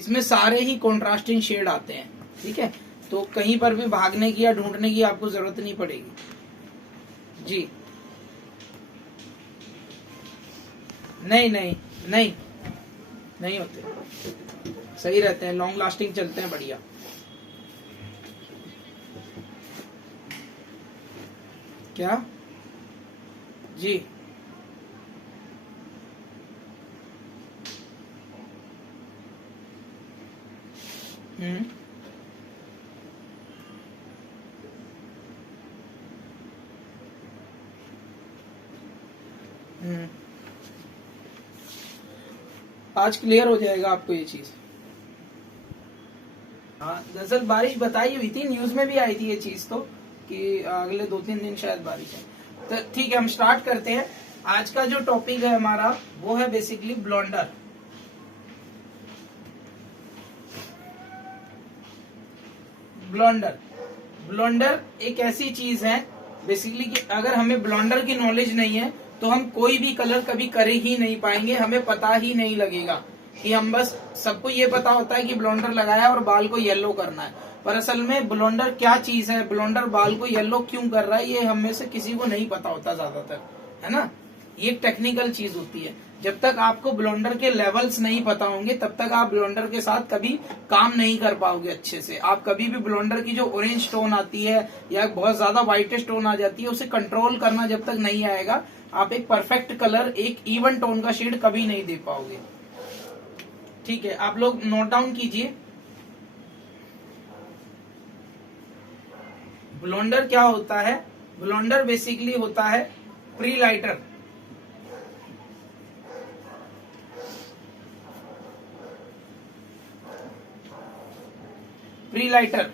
इसमें सारे ही contrasting shade आते हैं। ठीक है, तो कहीं पर भी भागने की या ढूंढने की आपको जरूरत नहीं पड़ेगी जी। नहीं नहीं नहीं नहीं होते, सही रहते हैं, लॉन्ग लास्टिंग चलते हैं, बढ़िया। क्या जी? हम्म हम्म आज क्लियर हो जाएगा आपको ये चीज। हाँ, दरअसल बारिश बताई हुई थी, न्यूज में भी आई थी ये चीज तो, कि अगले 2-3 दिन शायद बारिश है। तो ठीक है, हम स्टार्ट करते हैं। आज का जो टॉपिक है हमारा वो है बेसिकली ब्लॉन्डर। ब्लॉन्डर ब्लॉन्डर एक ऐसी चीज है बेसिकली कि अगर हमें ब्लॉन्डर की नॉलेज नहीं है तो हम कोई भी कलर कभी कर ही नहीं पाएंगे, हमें पता ही नहीं लगेगा कि हम बस, सबको ये पता होता है कि ब्लॉन्डर लगाया और बाल को येलो करना है, पर असल में ब्लॉन्डर क्या चीज है, ब्लॉन्डर बाल को येलो क्यों कर रहा है, ये हम में से किसी को नहीं पता होता ज्यादातर, है ना। ये एक टेक्निकल चीज होती है। जब तक आपको ब्लॉन्डर के लेवल्स नहीं पता होंगे तब तक आप ब्लॉन्डर के साथ कभी काम नहीं कर पाओगे अच्छे से। आप कभी भी ब्लॉन्डर की जो ऑरेंज टोन आती है या बहुत ज्यादा व्हाइटिश टोन आ जाती है, उसे कंट्रोल करना जब तक नहीं आएगा, आप एक परफेक्ट कलर, एक इवन टोन का शेड कभी नहीं दे पाओगे। ठीक है, आप लोग नोट डाउन कीजिए। ब्लॉन्डर क्या होता है? ब्लॉन्डर बेसिकली होता है pre lighter. Pre lighter,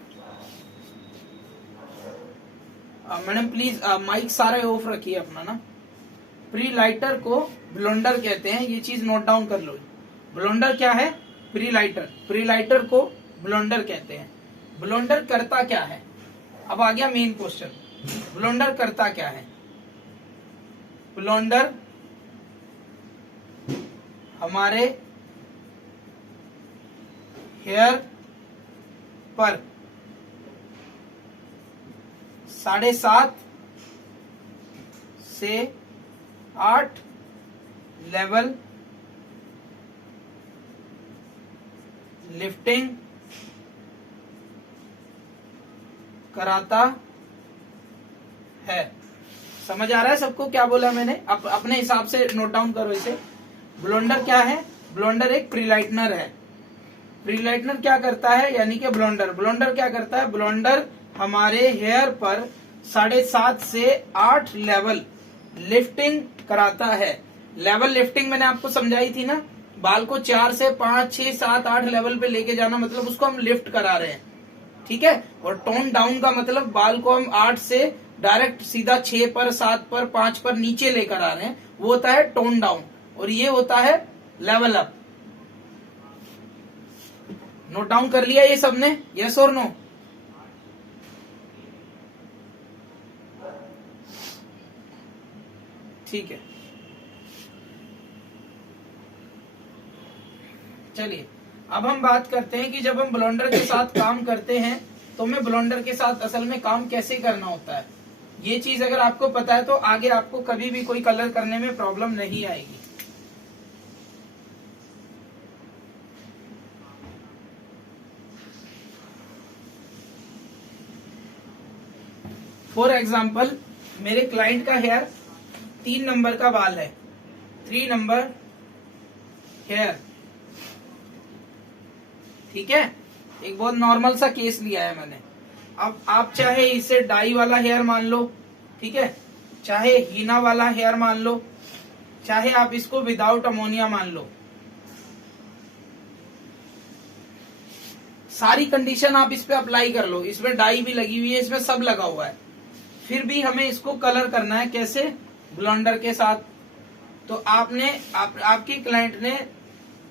madam please mic सारे ऑफ रखिए अपना ना। प्री लाइटर को ब्लॉन्डर कहते हैं, ये चीज नोट डाउन कर लो। ब्लॉन्डर क्या है? Pre lighter. प्री लाइटर को ब्लॉन्डर कहते हैं। ब्लॉन्डर करता क्या है? अब आ गया मेन क्वेश्चन, ब्लॉन्डर करता क्या है? ब्लॉन्डर हमारे हेयर पर 7.5 से 8 लेवल लिफ्टिंग कराता है। समझ आ रहा है सबको क्या बोला मैंने? अपने हिसाब से नोट डाउन करो इसे। ब्लॉन्डर क्या है? ब्लॉन्डर एक प्रीलाइटनर है। प्रीलाइटनर क्या करता है? यानी कि ब्लॉन्डर क्या करता है? ब्लॉन्डर हमारे हेयर पर 7.5 से 8 लेवल लिफ्टिंग कराता है। लेवल लिफ्टिंग मैंने आपको समझाई थी ना, बाल को 4 से 5, 6, 7, 8 लेवल पे लेके जाना, मतलब उसको हम लिफ्ट करा रहे हैं। ठीक है, और टोन डाउन का मतलब बाल को हम 8 से डायरेक्ट सीधा 6 पर, 7 पर, 5 पर नीचे लेकर आ रहे हैं, वो होता है टोन डाउन, और ये होता है लेवल अप। नोट डाउन कर लिया ये सबने? यस और नो? ठीक है, चलिए अब हम बात करते हैं कि जब हम ब्लॉन्डर के साथ काम करते हैं तो हमें ब्लॉन्डर के साथ असल में काम कैसे करना होता है। ये चीज अगर आपको पता है तो आगे आपको कभी भी कोई कलर करने में प्रॉब्लम नहीं आएगी। फॉर एग्जाम्पल, मेरे क्लाइंट का हेयर 3 नंबर का बाल है, 3 नंबर हेयर। ठीक है, एक बहुत नॉर्मल सा केस लिया है मैंने। अब आप चाहे इसे डाई वाला हेयर मान लो, ठीक है, चाहे हीना वाला हेयर मान लो, चाहे आप इसको विदाउट अमोनिया मान लो, सारी कंडीशन आप इस पे अप्लाई कर लो। इसमें डाई भी लगी हुई है, इसमें सब लगा हुआ है, फिर भी हमें इसको कलर करना है। कैसे? ब्लॉन्डर के साथ। तो आपके क्लाइंट ने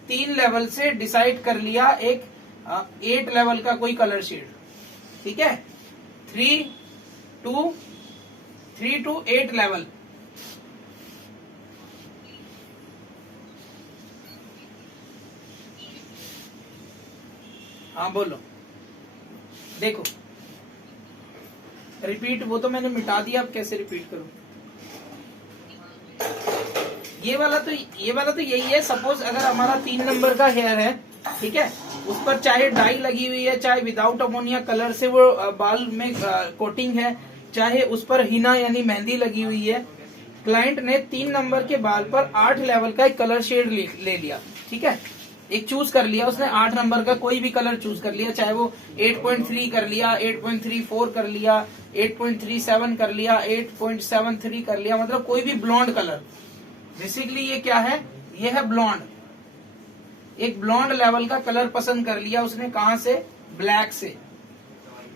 3 लेवल से डिसाइड कर लिया एक 8 लेवल का कोई कलर शेड। ठीक है, 3 to 8 लेवल। हाँ बोलो। देखो रिपीट, वो तो मैंने मिटा दिया, अब कैसे रिपीट करूं? ये वाला तो यही है। सपोज अगर हमारा 3 नंबर का हेयर है, ठीक है, उस पर चाहे डाई लगी हुई है, चाहे विदाउट अमोनिया कलर से वो बाल में कोटिंग है, चाहे उस पर हिना यानी मेहंदी लगी हुई है, क्लाइंट ने 3 नंबर के बाल पर 8 लेवल का एक कलर शेड ले लिया, ठीक है, एक चूज कर लिया उसने, 8 नंबर का कोई भी कलर चूज कर लिया, चाहे वो 8.3 कर लिया, 8.34 कर लिया, 8.37 कर लिया, 8.73 कर लिया, मतलब कोई भी ब्लॉन्ड कलर। बेसिकली ये क्या है? ये है ब्लॉन्ड। एक ब्लॉन्ड लेवल का कलर पसंद कर लिया उसने, कहां से? ब्लैक से।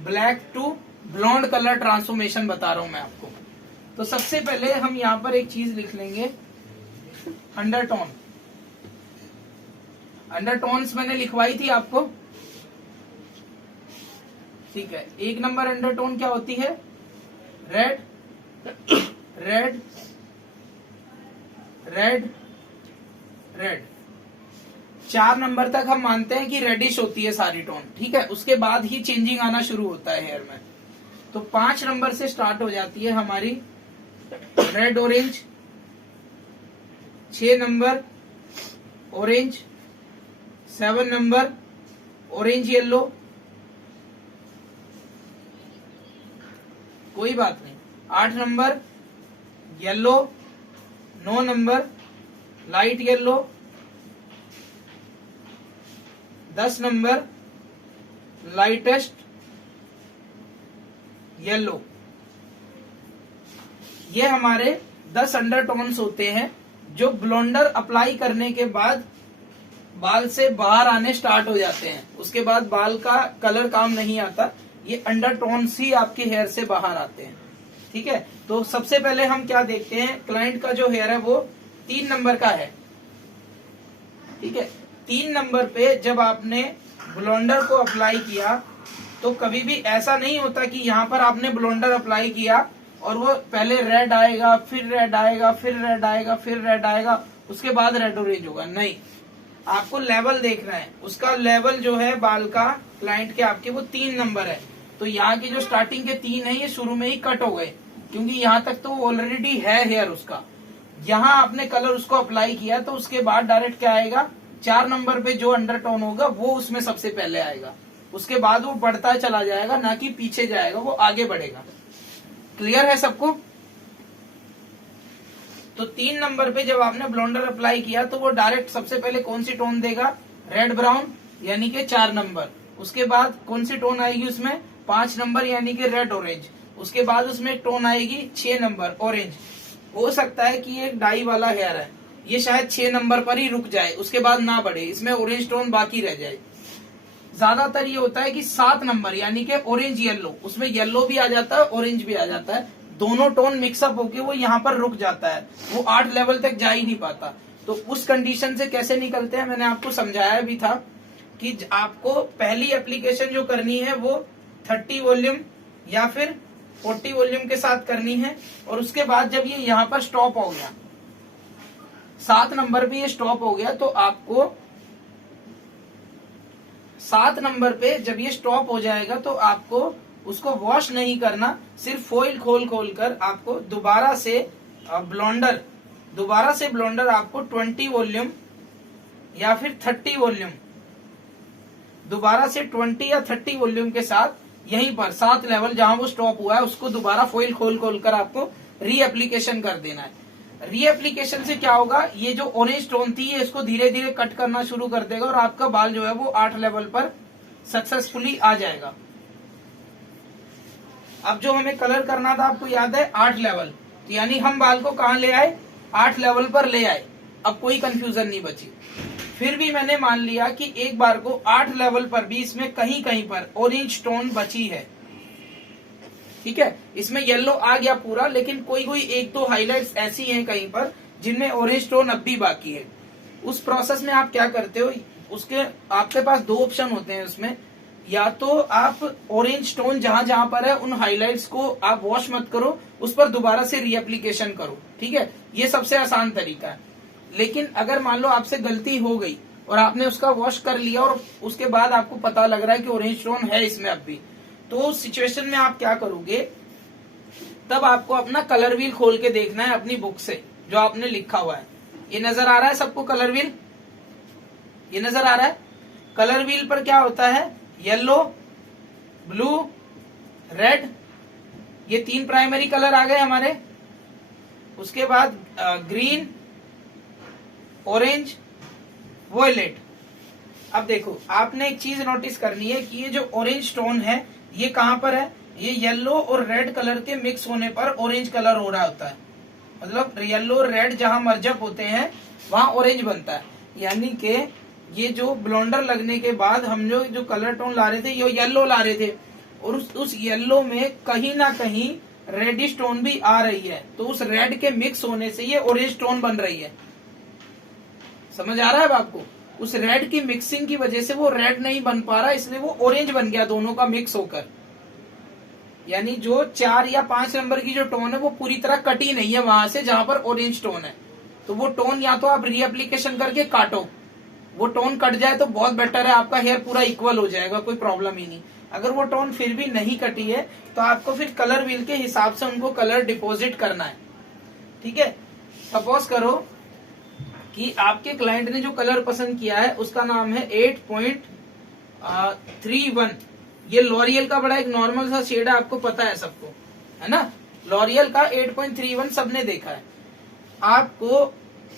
Black to blonde colour transformation बता रहा हूं मैं आपको। तो सबसे पहले हम यहां पर एक चीज लिख लेंगे, अंडरटोन। अंडरटोन्स मैंने लिखवाई थी आपको, ठीक है। 1 नंबर अंडरटोन क्या होती है? Red, red, red, red. 4 number तक हम मानते हैं कि रेडिश होती है सारी टोन, ठीक है, उसके बाद ही चेंजिंग आना शुरू होता है हेयर में। तो 5 नंबर से स्टार्ट हो जाती है हमारी red orange, 6 number orange, 7 number orange yellow, कोई बात नहीं, 8 number yellow, 9 number light yellow, 10 number lightest yellow. ये हमारे 10 अंडरटोन्स होते हैं जो ब्लोंडर अप्लाई करने के बाद बाल से बाहर आने स्टार्ट हो जाते हैं। उसके बाद बाल का कलर काम नहीं आता, ये अंडरटोन्स ही आपके हेयर से बाहर आते हैं, ठीक है। तो सबसे पहले हम क्या देखते हैं, क्लाइंट का जो हेयर है वो 3 नंबर का है, ठीक है। 3 नंबर पे जब आपने ब्लोंडर को अप्लाई किया तो कभी भी ऐसा नहीं होता कि यहाँ पर आपने ब्लोंडर अप्लाई किया और वो पहले रेड आएगा, फिर रेड आएगा, फिर रेड आएगा, फिर रेड आएगा, उसके बाद रेड ऑरेंज होगा। नहीं, आपको लेवल देखना है। उसका लेवल जो है बाल का क्लाइंट के आपके वो 3 नंबर है। तो यहाँ के जो स्टार्टिंग के 3 है ये शुरू में ही कट हो गए, क्योंकि यहाँ तक तो ऑलरेडी है हेयर उसका। यहाँ आपने कलर उसको अप्लाई किया तो उसके बाद डायरेक्ट क्या आएगा, 4 नंबर पे जो अंडरटोन होगा वो उसमें सबसे पहले आएगा। उसके बाद वो बढ़ता चला जाएगा, ना कि पीछे जाएगा, वो आगे बढ़ेगा। क्लियर है सबको? तो 3 नंबर पे जब आपने ब्लोंडर अप्लाई किया तो वो डायरेक्ट सबसे पहले कौन सी टोन देगा, रेड ब्राउन, यानी कि 4 नंबर। उसके बाद कौन सी टोन आएगी उसमें, 5 नंबर, यानी कि रेड ऑरेंज। उसके बाद उसमें एक टोन आएगी 6 नंबर ऑरेंज। हो सकता है कि ये डाई वाला हेयर है, ये शायद 6 नंबर पर ही रुक जाए, उसके बाद ना बढ़े, इसमें ऑरेंज टोन बाकी रह जाए। ज्यादातर ये होता है कि 7 नंबर यानी कि ऑरेंज येलो, उसमें येलो भी आ जाता है, ऑरेंज भी आ जाता है, दोनों टोन मिक्सअप होके वो यहाँ पर रुक जाता है, वो 8 लेवल तक जा ही नहीं पाता। तो उस कंडीशन से कैसे निकलते हैं, मैंने आपको समझाया भी था कि आपको पहली एप्लीकेशन जो करनी है वो 30 वॉल्यूम या फिर 40 वॉल्यूम के साथ करनी है। और उसके बाद जब ये यहाँ पर स्टॉप हो गया, 7 नंबर पे ये स्टॉप हो गया, तो आपको 7 नंबर पे जब ये स्टॉप हो जाएगा तो आपको उसको वॉश नहीं करना, सिर्फ फॉइल खोल कर आपको दोबारा से ब्लोंडर आपको 20 वॉल्यूम या फिर 30 वॉल्यूम, दोबारा से 20 या 30 वॉल्यूम के साथ यहीं पर 7 लेवल जहां वो स्टॉप हुआ है उसको दोबारा फॉइल खोल कर आपको री एप्लीकेशन कर देना है। री एप्लीकेशन से क्या होगा, ये जो ऑरेंज टोन थी ये इसको धीरे धीरे कट करना शुरू कर देगा और आपका बाल जो है वो 8 लेवल पर सक्सेसफुली आ जाएगा। अब जो हमें कलर करना था आपको याद है, 8 लेवल, तो यानी हम बाल को कहां ले आए, 8 लेवल पर ले आए। अब कोई कंफ्यूजन नहीं बची। फिर भी मैंने मान लिया कि एक बार को 8 लेवल पर भी इसमें कहीं कहीं पर ऑरेंज टोन बची है, ठीक है। इसमें येलो आ गया पूरा, लेकिन कोई 1-2 हाइलाइट्स ऐसी हैं कहीं पर जिनमें ऑरेंज टोन अब भी बाकी है। उस प्रोसेस में आप क्या करते हो, उसके आपके पास 2 ऑप्शन होते हैं उसमें, या तो आप ऑरेंज टोन जहां जहां पर है उन हाइलाइट्स को आप वॉश मत करो, उस पर दोबारा से रीएप्लीकेशन करो, ठीक है। ये सबसे आसान तरीका है। लेकिन अगर मान लो आपसे गलती हो गई और आपने उसका वॉश कर लिया और उसके बाद आपको पता लग रहा है कि ऑरेंज टोन है इसमें अब भी, तो उस सिचुएशन में आप क्या करोगे, तब आपको अपना कलर व्हील खोल के देखना है अपनी बुक से जो आपने लिखा हुआ है। ये नजर आ रहा है सबको कलर व्हील? ये नजर आ रहा है? कलर व्हील पर क्या होता है, येलो, ब्लू, रेड, ये 3 प्राइमरी कलर आ गए हमारे। उसके बाद ग्रीन, ऑरेंज, वॉयलेट। अब देखो आपने एक चीज नोटिस करनी है कि ये जो ऑरेंज टोन है ये कहां पर है, ये येलो और रेड कलर के मिक्स होने पर ऑरेंज कलर हो रहा होता है। मतलब येलो और रेड जहां मर्जअप होते हैं वहां ऑरेंज बनता है। यानी कि ये जो ब्लोंडर लगने के बाद हम जो कलर टोन ला रहे थे ये येलो ला रहे थे, और उस येलो में कहीं ना कहीं रेडिश टोन भी आ रही है, तो उस रेड के मिक्स होने से ये ऑरेंज टोन बन रही है। समझ आ रहा है अब आपको? उस रेड की मिक्सिंग की वजह से वो रेड नहीं बन पा रहा, इसलिए वो ऑरेंज बन गया दोनों का मिक्स होकर। यानी जो 4 या 5 नंबर की जो टोन है वो पूरी तरह कटी नहीं है वहां से जहां पर ऑरेंज टोन है। तो वो टोन या तो आप रीएप्लीकेशन करके काटो, वो टोन कट जाए तो बहुत बेटर है, आपका हेयर पूरा इक्वल हो जाएगा, कोई प्रॉब्लम ही नहीं। अगर वो टोन फिर भी नहीं कटी है तो आपको फिर कलर व्हील के हिसाब से उनको कलर डिपॉजिट करना है। ठीक है, सपोज करो कि आपके क्लाइंट ने जो कलर पसंद किया है उसका नाम है 8.31। ये लॉरियल का बड़ा एक नॉर्मल सा शेड है, आपको पता है सबको, है ना? लॉरियल का 8.31 सबने देखा है। आपको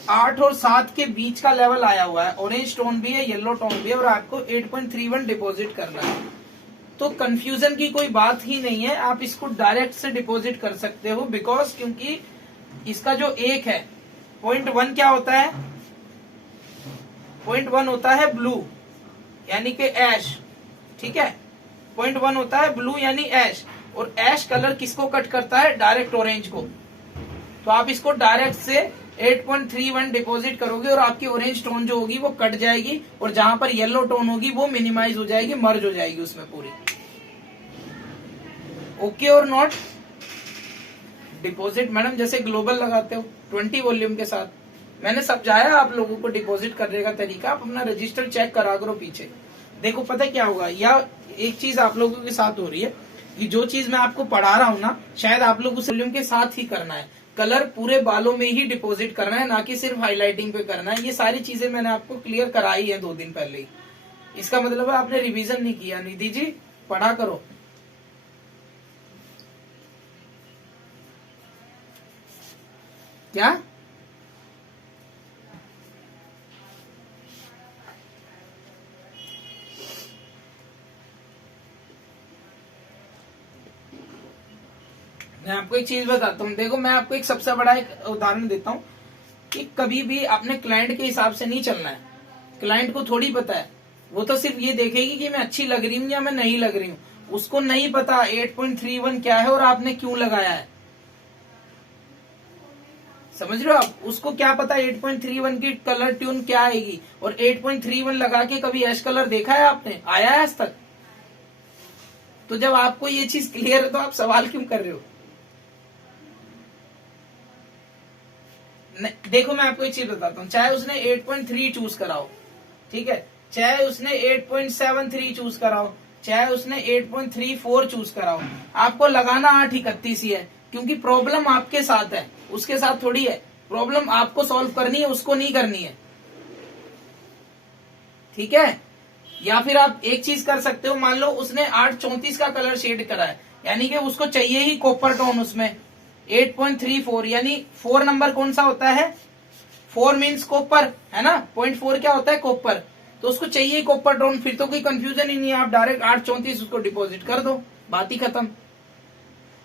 8 और 7 के बीच का लेवल आया हुआ है, ऑरेंज टोन भी है, येलो टोन भी है, और आपको 8.31 डिपॉजिट करना है। तो कंफ्यूजन की कोई बात ही नहीं है, आप इसको डायरेक्ट से डिपॉजिट कर सकते हो। बिकॉज क्योंकि इसका जो एक है 0.1 क्या होता है, 0.1 होता है ब्लू यानी कि ऐश। ठीक है, 0.1 होता है ब्लू यानी ऐश, और ऐश कलर किसको कट करता है, डायरेक्ट ऑरेंज को। तो आप इसको डायरेक्ट से 8.31 डिपॉजिट करोगे और आपकी ऑरेंज टोन जो होगी वो कट जाएगी, और जहां पर येलो टोन होगी वो मिनिमाइज हो जाएगी, मर्ज हो जाएगी उसमें पूरी। ओके और नॉट? डिपॉजिट मैडम जैसे ग्लोबल लगाते हो 20 वॉल्यूम के साथ, मैंने समझाया आप लोगों को डिपॉजिट करने का तरीका। आप अपना रजिस्टर चेक करा करो पीछे, देखो पता क्या होगा। या एक चीज आप लोगों के साथ हो रही है कि जो चीज मैं आपको पढ़ा रहा हूँ ना, शायद आप लोग उस वॉल्यूम के साथ ही करना है। कलर पूरे बालों में ही डिपॉजिट करना है, ना कि सिर्फ हाईलाइटिंग पे करना है। ये सारी चीजें मैंने आपको क्लियर कराई है 2 दिन पहले ही। इसका मतलब है आपने रिवीजन नहीं किया। निधि जी पढ़ा करो। क्या मैं आपको एक चीज बताता हूँ, देखो मैं आपको एक सबसे बड़ा एक उदाहरण देता हूँ कि कभी भी अपने क्लाइंट के हिसाब से नहीं चलना है। क्लाइंट को थोड़ी पता है, वो तो सिर्फ ये देखेगी कि मैं अच्छी लग रही हूँ या मैं नहीं लग रही हूँ। उसको नहीं पता 8.31 क्या है और आपने क्यों लगाया है। समझ रहे हो आप? उसको क्या पता 8.31 की कलर ट्यून क्या आएगी, और 8.31 लगा के कभी ऐश कलर देखा है आपने, आया है आज तक? तो जब आपको ये चीज क्लियर है तो आप सवाल क्यों कर रहे हो? देखो मैं आपको एक चीज बताता हूँ, चाहे उसने 8.3 चूज कराओ, ठीक है, चाहे उसने 8.73 चूज कराओ, चाहे उसने 8.34 चूज कराओ, आपको लगाना 8.31 ही है, क्योंकि प्रॉब्लम आपके साथ है, उसके साथ थोड़ी है। प्रॉब्लम आपको सॉल्व करनी है, उसको नहीं करनी है। ठीक है, या फिर आप एक चीज कर सकते हो, मान लो उसने 8.34 का कलर शेड करा है, यानी कि उसको चाहिए ही कॉपर टोन उसमें 8.34, यानी 4 नंबर कौन सा होता है, 4 मीन्स कॉपर, है ना? 0.4 क्या होता है, कॉपर। तो उसको चाहिए कॉपर टोन, फिर तो कोई कंफ्यूजन ही नहीं है, आप डायरेक्ट 8.34 उसको डिपॉजिट कर दो, बात ही खत्म।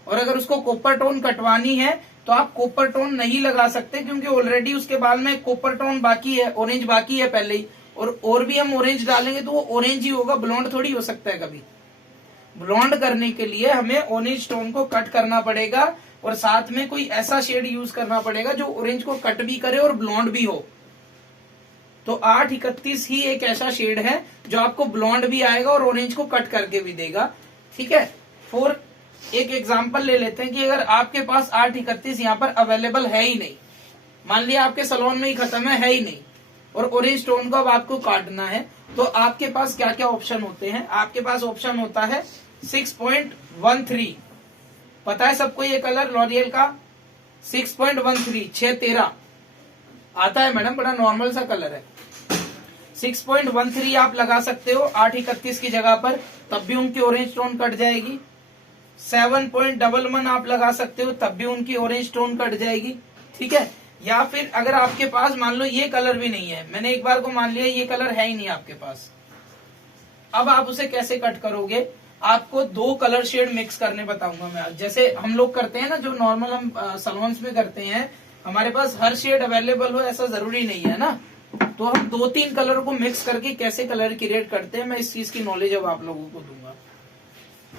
और अगर उसको कॉपर टोन कटवानी है तो आप कॉपर टोन नहीं लगा सकते, क्योंकि ऑलरेडी उसके बाल में कॉपर टोन बाकी है, ऑरेंज बाकी है पहले ही, और भी हम ऑरेंज डालेंगे तो वो ऑरेंज ही होगा, ब्लॉन्ड थोड़ी हो सकता है कभी। ब्लॉन्ड करने के लिए हमें ऑरेंज टोन को कट करना पड़ेगा, और साथ में कोई ऐसा शेड यूज करना पड़ेगा जो ऑरेंज को कट भी करे और ब्लॉन्ड भी हो। तो 8.31 ही एक ऐसा शेड है जो आपको ब्लॉन्ड भी आएगा और ऑरेंज को कट करके भी देगा। ठीक है, फॉर एक एग्जांपल ले लेते हैं कि अगर आपके पास 8.31 यहाँ पर अवेलेबल है ही नहीं, मान लिया आपके सलोन में ही खत्म है ही नहीं, और ऑरेंज टोन को अब आपको काटना है। तो आपके पास क्या क्या ऑप्शन होते हैं? आपके पास ऑप्शन होता है 6.13, पता है सबको ये कलर लॉरियल का 6.13 613 आता है मैडम, बड़ा नॉर्मल सा कलर है। 6.13 आप लगा सकते हो 831 की जगह पर, तब भी उनकी ऑरेंज टोन कट जाएगी। 7.11 आप लगा सकते हो, तब भी उनकी ऑरेंज टोन कट जाएगी। ठीक है, या फिर अगर आपके पास मान लो ये कलर भी नहीं है, मैंने एक बार को मान लिया ये कलर है ही नहीं आपके पास, अब आप उसे कैसे कट करोगे? आपको 2 कलर शेड मिक्स करने बताऊंगा मैं आज। जैसे हम लोग करते हैं ना, जो नॉर्मल हम सलोन्स में करते हैं, हमारे पास हर शेड अवेलेबल हो ऐसा जरूरी नहीं है ना। तो हम 2-3 कलर को मिक्स करके कैसे कलर क्रिएट करते हैं, मैं इस चीज की नॉलेज अब आप लोगों को दूंगा।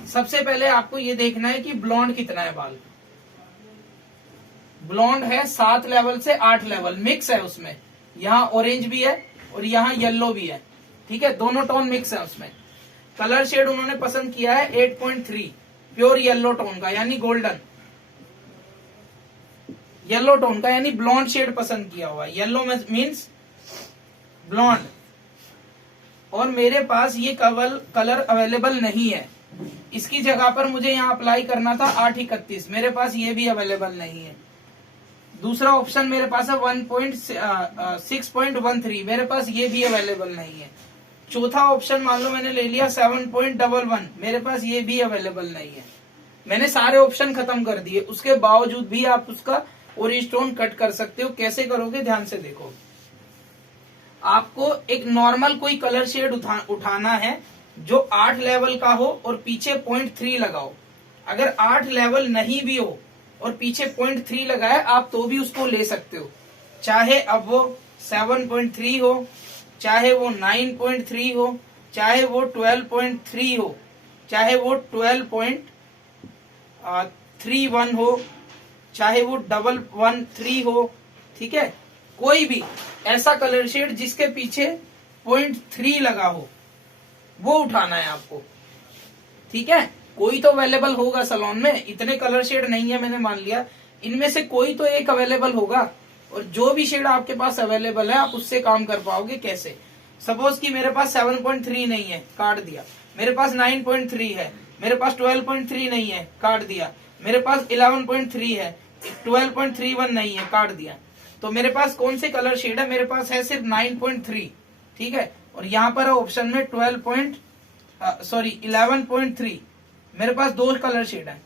सबसे पहले आपको ये देखना है कि ब्लॉन्ड कितना है बाल। ब्लॉन्ड है 7 लेवल से 8 लेवल मिक्स है उसमें, यहाँ ऑरेंज भी है और यहाँ येलो भी है। ठीक है, दोनों टोन मिक्स है उसमें। कलर शेड उन्होंने पसंद किया है 8.3 प्योर येलो टोन का, यानी गोल्डन येलो टोन का, यानी ब्लॉन्ड शेड पसंद किया हुआ है। Yellow means blonde. और मेरे पास ये कलर अवेलेबल नहीं है, इसकी जगह पर मुझे यहाँ अप्लाई करना था 831, मेरे पास ये भी अवेलेबल नहीं है। दूसरा ऑप्शन मेरे पास है 6.13, मेरे पास ये भी अवेलेबल नहीं है। चौथा ऑप्शन मान लो मैंने ले लिया 7.11, मेरे पास ये भी अवेलेबल नहीं है। मैंने सारे ऑप्शन खत्म कर दिए, उसके बावजूद भी आप उसका ऑरेंज टोन कट कर सकते हो। कैसे करोगे ध्यान से देखो। आपको एक नॉर्मल कोई कलर शेड उठाना है जो 8 लेवल का हो और पीछे 0.3 लगाओ। अगर 8 लेवल नहीं भी हो और पीछे 0.3 लगाए आप तो भी उसको ले सकते हो, चाहे अब वो 7.3 हो, चाहे वो 9.3 हो, चाहे वो 12.3 हो, चाहे वो 12.31 हो, चाहे वो 113 हो। ठीक है, कोई भी ऐसा कलर शेड जिसके पीछे 0.3 लगा हो वो उठाना है आपको। ठीक है, कोई तो अवेलेबल होगा सलोन में, इतने कलर शेड नहीं है मैंने मान लिया, इनमें से कोई तो एक अवेलेबल होगा। और जो भी शेड आपके पास अवेलेबल है आप उससे काम कर पाओगे। कैसे? सपोज कि मेरे पास 7.3 नहीं है, काट दिया। मेरे पास 9.3 है, मेरे पास 12.3 नहीं है, काट दिया। मेरे पास 11.3 है, 12.31 नहीं है, काट दिया। तो मेरे पास कौन से कलर शेड है? मेरे पास है सिर्फ 9.3। ठीक है, और यहाँ पर ऑप्शन में 11.3। मेरे पास 2 कलर शेड है,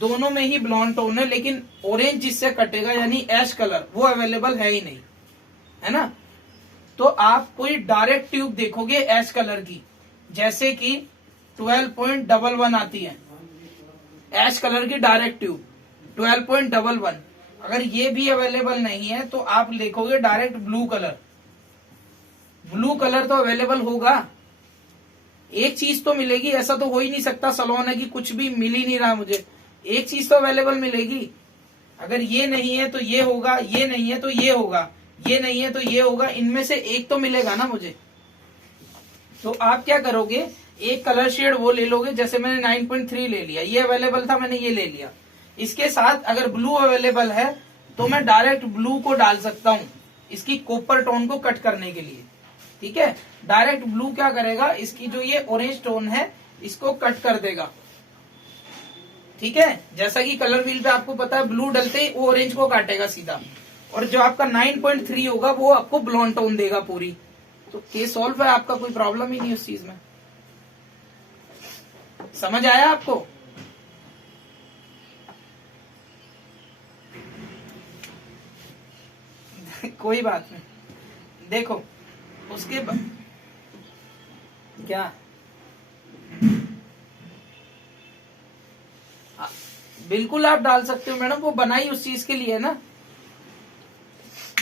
दोनों में ही ब्लॉन्ड टोन है, लेकिन ऑरेंज जिससे कटेगा यानी ऐश कलर वो अवेलेबल है ही नहीं, है ना। तो आप कोई डायरेक्ट ट्यूब देखोगे ऐश कलर की, जैसे कि 12.11 आती है ऐश कलर की डायरेक्ट ट्यूब 12.11। अगर ये भी अवेलेबल नहीं है तो आप देखोगे direct blue colour. Blue colour तो अवेलेबल होगा, एक चीज तो मिलेगी, ऐसा तो हो ही नहीं सकता सलोन है कि कुछ भी मिल ही नहीं रहा मुझे, एक चीज तो अवेलेबल मिलेगी। अगर ये नहीं है तो ये होगा, ये नहीं है तो ये होगा, ये नहीं है तो ये होगा, इनमें से एक तो मिलेगा ना मुझे। तो आप क्या करोगे, एक कलर शेड वो ले लोगे, जैसे मैंने 9.3 ले लिया, ये अवेलेबल था मैंने ये ले लिया। इसके साथ अगर ब्लू अवेलेबल है तो मैं डायरेक्ट ब्लू को डाल सकता हूं इसकी कॉपर टोन को कट करने के लिए। ठीक है, डायरेक्ट ब्लू क्या करेगा, इसकी जो ये ऑरेंज टोन है इसको कट कर देगा। ठीक है, जैसा कि कलर व्हील पे आपको पता है ब्लू डलते ही वो ऑरेंज को काटेगा सीधा, और जो आपका 9.3 होगा वो आपको ब्लॉन्ड टोन देगा पूरी। तो केस सॉल्व है, आपका कोई प्रॉब्लम ही नहीं उस चीज में। समझ आया आपको? कोई बात नहीं, देखो उसके क्या बिल्कुल आप डाल सकते हो मैडम, वो बनाई उस चीज के लिए ना।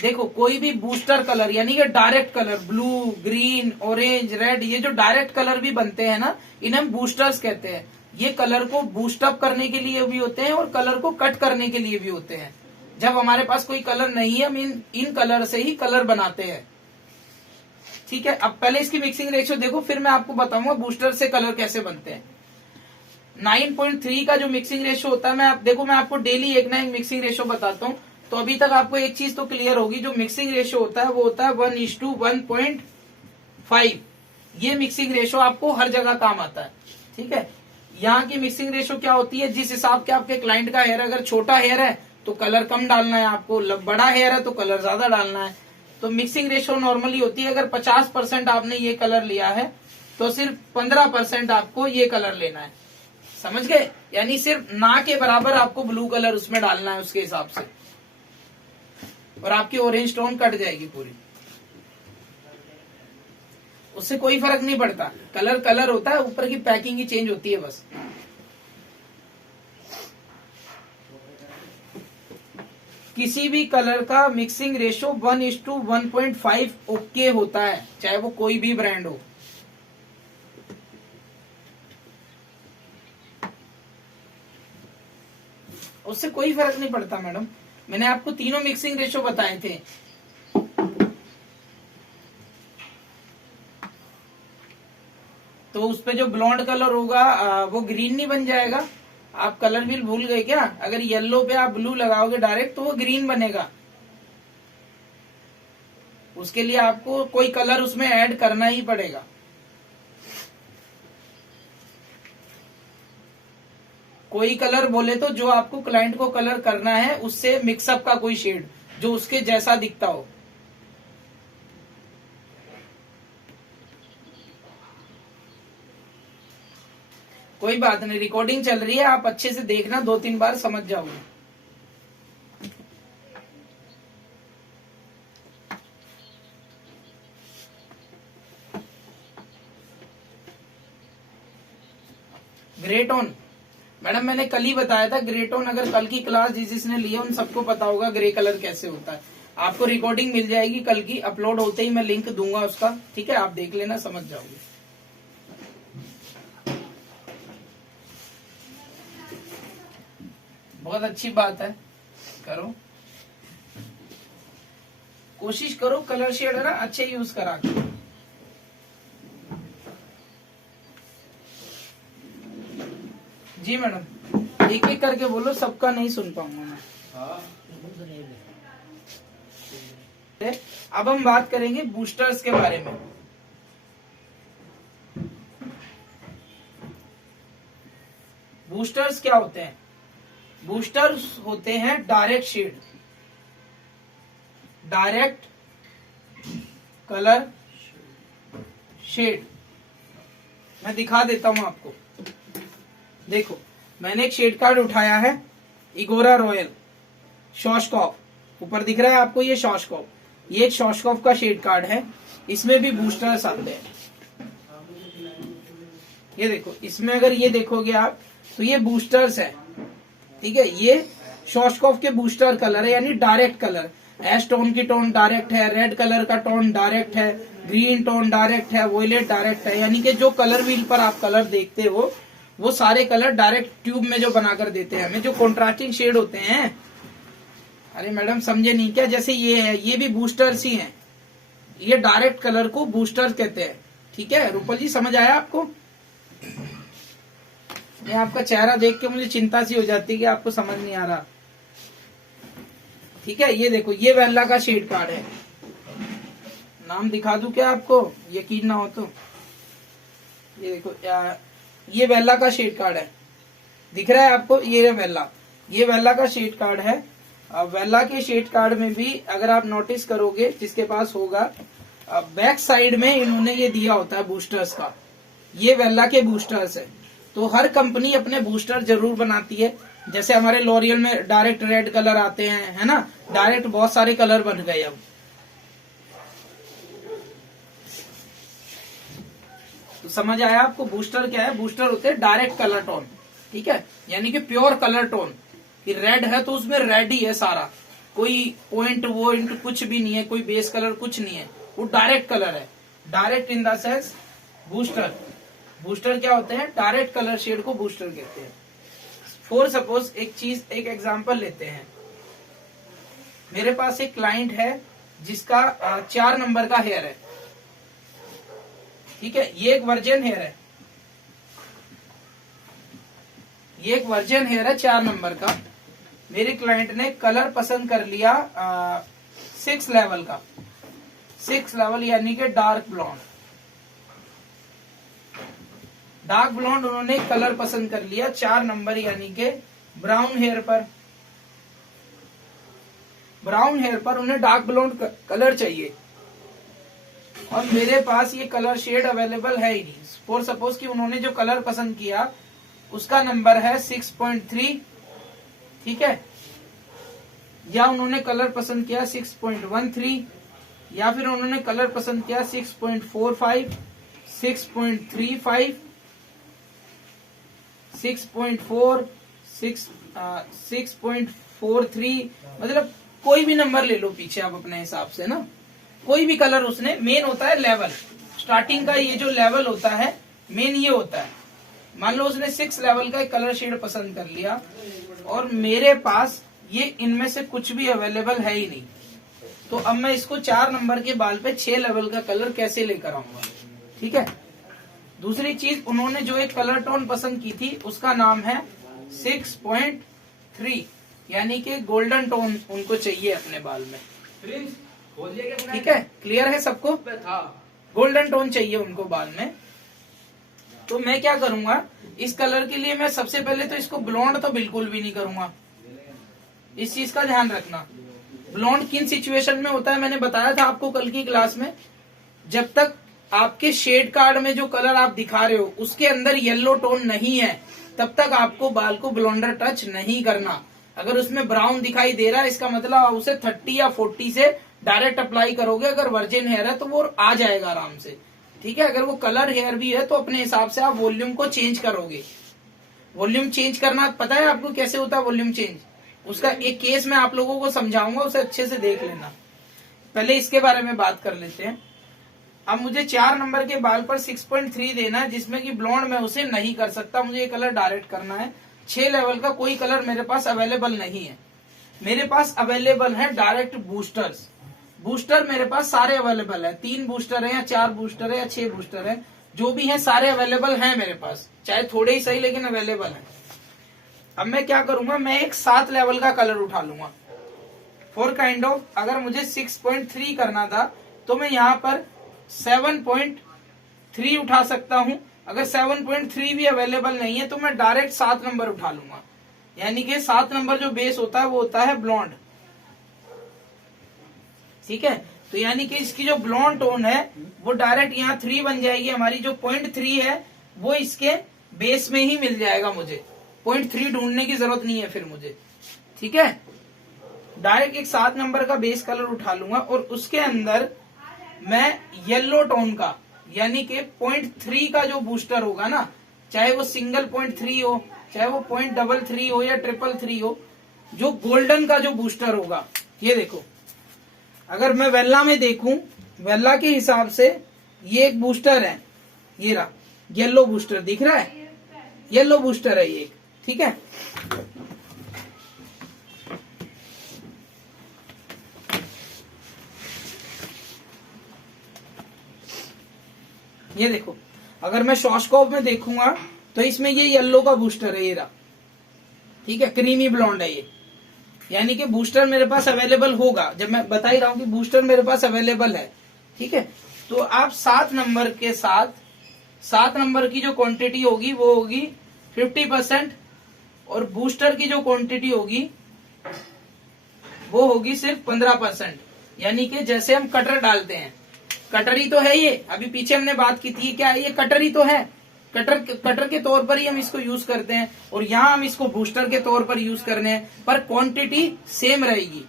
देखो कोई भी बूस्टर कलर यानी कि direct colour, blue, green, orange, red, ये जो डायरेक्ट कलर भी बनते हैं ना, इन्हें हम बूस्टर्स कहते हैं। ये कलर को बूस्ट अप करने के लिए भी होते हैं और कलर को कट करने के लिए भी होते हैं। जब हमारे पास कोई कलर नहीं है हम इन कलर से ही कलर बनाते हैं। ठीक है, अब पहले इसकी मिक्सिंग रेशियो देखो, फिर मैं आपको बताऊंगा बूस्टर से कलर कैसे बनते हैं। 9.3 का जो मिक्सिंग रेशियो होता है, मैं आपको डेली एक ना एक मिक्सिंग रेशियो बताता हूँ, तो अभी तक आपको एक चीज तो क्लियर होगी, जो मिक्सिंग रेशियो होता है वो होता है 1:1.5। ये मिक्सिंग रेशियो आपको हर जगह काम आता है, ठीक है। यहाँ की मिक्सिंग रेशियो क्या होती है, जिस हिसाब के आपके क्लाइंट का हेयर, अगर छोटा हेयर है तो कलर कम डालना है आपको, बड़ा हेयर है तो कलर ज्यादा डालना है। तो मिक्सिंग रेशियो नॉर्मली होती है, अगर 50% आपने ये कलर लिया है तो सिर्फ 15% आपको ये कलर लेना है, समझ गए। यानी सिर्फ ना के बराबर आपको ब्लू कलर उसमें डालना है उसके हिसाब से, और आपकी ऑरेंज टोन कट जाएगी पूरी। उससे कोई फर्क नहीं पड़ता, कलर कलर होता है, ऊपर की पैकिंग ही चेंज होती है बस। किसी भी कलर का मिक्सिंग रेशियो 1:1.5 ओके होता है, चाहे वो कोई भी ब्रांड हो। उससे कोई फर्क नहीं पड़ता मैडम, मैंने आपको तीनों मिक्सिंग रेशियो बताए थे। तो उस पे जो ब्लॉन्ड कलर होगा वो ग्रीन नहीं बन जाएगा। आप कलर व्हील भूल गए क्या? अगर येलो पे आप ब्लू लगाओगे डायरेक्ट तो वो ग्रीन बनेगा। उसके लिए आपको कोई कलर उसमें ऐड करना ही पड़ेगा। कोई कलर बोले तो जो आपको क्लाइंट को कलर करना है उससे मिक्सअप का कोई शेड जो उसके जैसा दिखता हो। कोई बात नहीं, रिकॉर्डिंग चल रही है, आप अच्छे से देखना, 2-3 बार समझ जाओगे। ग्रे टोन मैडम मैंने कल ही बताया था, ग्रे टोन अगर कल की क्लास जिसने ली है उन सबको पता होगा ग्रे कलर कैसे होता है। आपको रिकॉर्डिंग मिल जाएगी कल की, अपलोड होते ही मैं लिंक दूंगा उसका, ठीक है, आप देख लेना, समझ जाओगे। बहुत अच्छी बात है, करो, कोशिश करो कलर शेड है ना अच्छे यूज करा के। जी मैडम, एक एक करके बोलो, सबका नहीं सुन पाऊंगा मैं। अब हम बात करेंगे बूस्टर्स के बारे में। बूस्टर्स क्या होते हैं? बूस्टर्स होते हैं direct shade, direct colour shade. मैं दिखा देता हूं आपको, देखो मैंने एक शेड कार्ड उठाया है, इगोरा रॉयल शॉशकॉफ, ऊपर दिख रहा है आपको ये शॉशकॉफ, ये एक शॉशकॉफ का शेड कार्ड है। इसमें भी बूस्टर्स आते हैं, ये देखो, इसमें अगर ये देखोगे आप तो ये बूस्टर्स है, ठीक है। ये शॉशकॉफ के बूस्टर कलर है, यानी डायरेक्ट कलर। एश टोन की टोन डायरेक्ट है, रेड कलर का टोन डायरेक्ट है, ग्रीन टोन डायरेक्ट है, वॉयलेट डायरेक्ट है। यानी कि जो कलर व्हील पर आप कलर देखते हो वो सारे कलर डायरेक्ट ट्यूब में जो बनाकर देते हैं हमें, जो कॉन्ट्रास्टिंग शेड होते हैं। अरे मैडम समझे नहीं क्या? जैसे ये है, ये भी बूस्टर्स ही हैं, ये डायरेक्ट कलर को बूस्टर्स कहते हैं, ठीक है। रूपल जी समझ आया आपको? ये आपका चेहरा देख के मुझे चिंता सी हो जाती है कि आपको समझ नहीं आ रहा, ठीक है। ये देखो, ये वेल्ला का शेड कार्ड है, नाम दिखा दूं क्या आपको, यकीन ना हो तो? ये देखो, ये वेल्ला का शेड कार्ड है, दिख रहा है आपको? ये वेल्ला, ये वेल्ला का शेड कार्ड है। वेल्ला के शेड कार्ड में भी अगर आप नोटिस करोगे, जिसके पास होगा, बैक साइड में इन्होंने ये दिया होता है बूस्टर्स का, ये वेल्ला के बूस्टर्स है। तो हर कंपनी अपने बूस्टर जरूर बनाती है, जैसे हमारे लॉरियल में डायरेक्ट रेड कलर आते हैं, है ना, डायरेक्ट बहुत सारे कलर बन गए अब। तो समझ आया आपको बूस्टर क्या है? बूस्टर होते हैं डायरेक्ट कलर टोन, ठीक है, यानी कि प्योर कलर टोन। कि रेड है तो उसमें रेड ही है सारा, कोई पॉइंट वो कुछ भी नहीं है, कोई बेस कलर कुछ नहीं है, वो डायरेक्ट कलर है। Direct in the sense booster. Booster क्या होते हैं? डायरेक्ट कलर शेड को बूस्टर कहते हैं। फॉर सपोज एक एग्जांपल लेते हैं, मेरे पास एक क्लाइंट है जिसका 4 नंबर का हेयर है, ठीक है। ये एक वर्जन हेयर है, ये एक वर्जन हेयर है 4 नंबर का। मेरे क्लाइंट ने कलर पसंद कर लिया 6 लेवल का, 6 लेवल यानी कि डार्क ब्लॉन्ड। डार्क ब्लॉन्ड उन्होंने कलर पसंद कर लिया 4 नंबर यानी कि ब्राउन हेयर पर। ब्राउन हेयर पर उन्हें डार्क ब्लॉन्ड कलर चाहिए और मेरे पास ये कलर शेड अवेलेबल है ही नहीं। फॉर सपोज कि उन्होंने जो कलर पसंद किया उसका नंबर है 6.3, ठीक है, या उन्होंने कलर पसंद किया 6.13, या फिर उन्होंने कलर पसंद किया 6.45, 6.35, 6.4, 6.43, मतलब कोई भी नंबर ले लो पीछे आप अपने हिसाब से ना, कोई भी कलर। उसने मेन होता है लेवल, स्टार्टिंग का ये जो लेवल होता है मेन ये होता है। मान लो उसने 6 लेवल का एक कलर शेड पसंद कर लिया और मेरे पास ये इनमें से कुछ भी अवेलेबल है ही नहीं, तो अब मैं इसको 4 नंबर के बाल पे 6 लेवल का कलर कैसे लेकर आऊंगा, ठीक है। दूसरी चीज, उन्होंने जो एक कलर टोन पसंद की थी उसका नाम है 6.3, यानी कि गोल्डन टोन उनको चाहिए अपने बाल में, ठीक है। क्लियर है सबको? गोल्डन टोन चाहिए उनको बाल में। तो मैं क्या करूंगा, इस कलर के लिए मैं सबसे पहले तो इसको ब्लॉन्ड तो बिल्कुल भी नहीं करूंगा, इस चीज का ध्यान रखना। ब्लॉन्ड किन सिचुएशन में होता है मैंने बताया था आपको कल की क्लास में, जब तक आपके शेड कार्ड में जो कलर आप दिखा रहे हो उसके अंदर येलो टोन नहीं है तब तक आपको बाल को ब्लॉन्डर टच नहीं करना। अगर उसमें ब्राउन दिखाई दे रहा है इसका मतलब आप उसे 30 या 40 से डायरेक्ट अप्लाई करोगे। अगर वर्जिन हेयर है तो वो आ जाएगा आराम से, ठीक है। अगर वो कलर हेयर भी है तो अपने हिसाब से आप वॉल्यूम को चेंज करोगे। वॉल्यूम चेंज करना पता है आपको कैसे होता है वॉल्यूम चेंज? उसका एक केस मैं आप लोगों को समझाऊंगा, उसे अच्छे से देख लेना। पहले इसके बारे में बात कर लेते हैं। अब मुझे 4 नंबर के बाल पर 6.3 देना है, जिसमें कि ब्लॉन्ड में उसे नहीं कर सकता, मुझे ये कलर डायरेक्ट करना है। 6 लेवल का कोई कलर मेरे पास अवेलेबल नहीं है। मेरे पास अवेलेबल है डायरेक्ट बूस्टर्स। बूस्टर मेरे पास सारे अवेलेबल है, 3 बूस्टर है या 4 बूस्टर है या 6 बूस्टर है, जो भी है सारे अवेलेबल हैं मेरे पास, चाहे थोड़े ही सही लेकिन अवेलेबल है। अब मैं क्या करूंगा, मैं एक 7 लेवल का कलर उठा लूंगा फॉर काइंड ऑफ। अगर मुझे 6.3 करना था तो मैं यहाँ पर 7.3 उठा सकता हूँ। अगर 7.3 भी अवेलेबल नहीं है तो मैं डायरेक्ट 7 नंबर उठा लूंगा, यानी कि 7 नंबर जो बेस होता है वो होता है ब्लॉन्ड, ठीक है। तो यानी कि इसकी जो ब्लॉन्ड टोन है वो डायरेक्ट यहाँ 3 बन जाएगी हमारी। जो 0.3 है वो इसके बेस में ही मिल जाएगा, मुझे 0.3 ढूंढने की जरूरत नहीं है फिर मुझे, ठीक है। डायरेक्ट एक 7 नंबर का बेस कलर उठा लूंगा और उसके अंदर मैं येलो टोन का यानी कि 0.3 का जो बूस्टर होगा ना, चाहे वो सिंगल 0.3 हो, चाहे वो 0.33 हो या 333 हो, जो गोल्डन का जो बूस्टर होगा, ये देखो। अगर मैं वेल्ला में देखूं, वेल्ला के हिसाब से ये एक बूस्टर है, ये रहा येलो बूस्टर, दिख रहा है? येलो बूस्टर है ये, ठीक है। ये देखो, अगर मैं शॉर्टस्कोप में देखूंगा तो इसमें ये येलो का बूस्टर है, ये रहा, ठीक है। क्रीमी ब्लॉन्ड है ये, यानी कि बूस्टर मेरे पास अवेलेबल होगा। जब मैं बता ही रहा हूं कि बूस्टर मेरे पास अवेलेबल है, ठीक है। तो आप 7 नंबर के साथ 7 नंबर की जो क्वांटिटी होगी वो होगी 50% और बूस्टर की जो क्वांटिटी होगी वो होगी सिर्फ 15%। यानी कि जैसे हम कटर डालते हैं, कटर ही तो है ये, अभी पीछे हमने बात की थी, क्या है ये? कटर ही तो है। कटर के तौर पर ही हम इसको यूज करते हैं और यहाँ हम इसको बूस्टर के तौर पर यूज करने हैं, पर क्वांटिटी सेम रहेगी।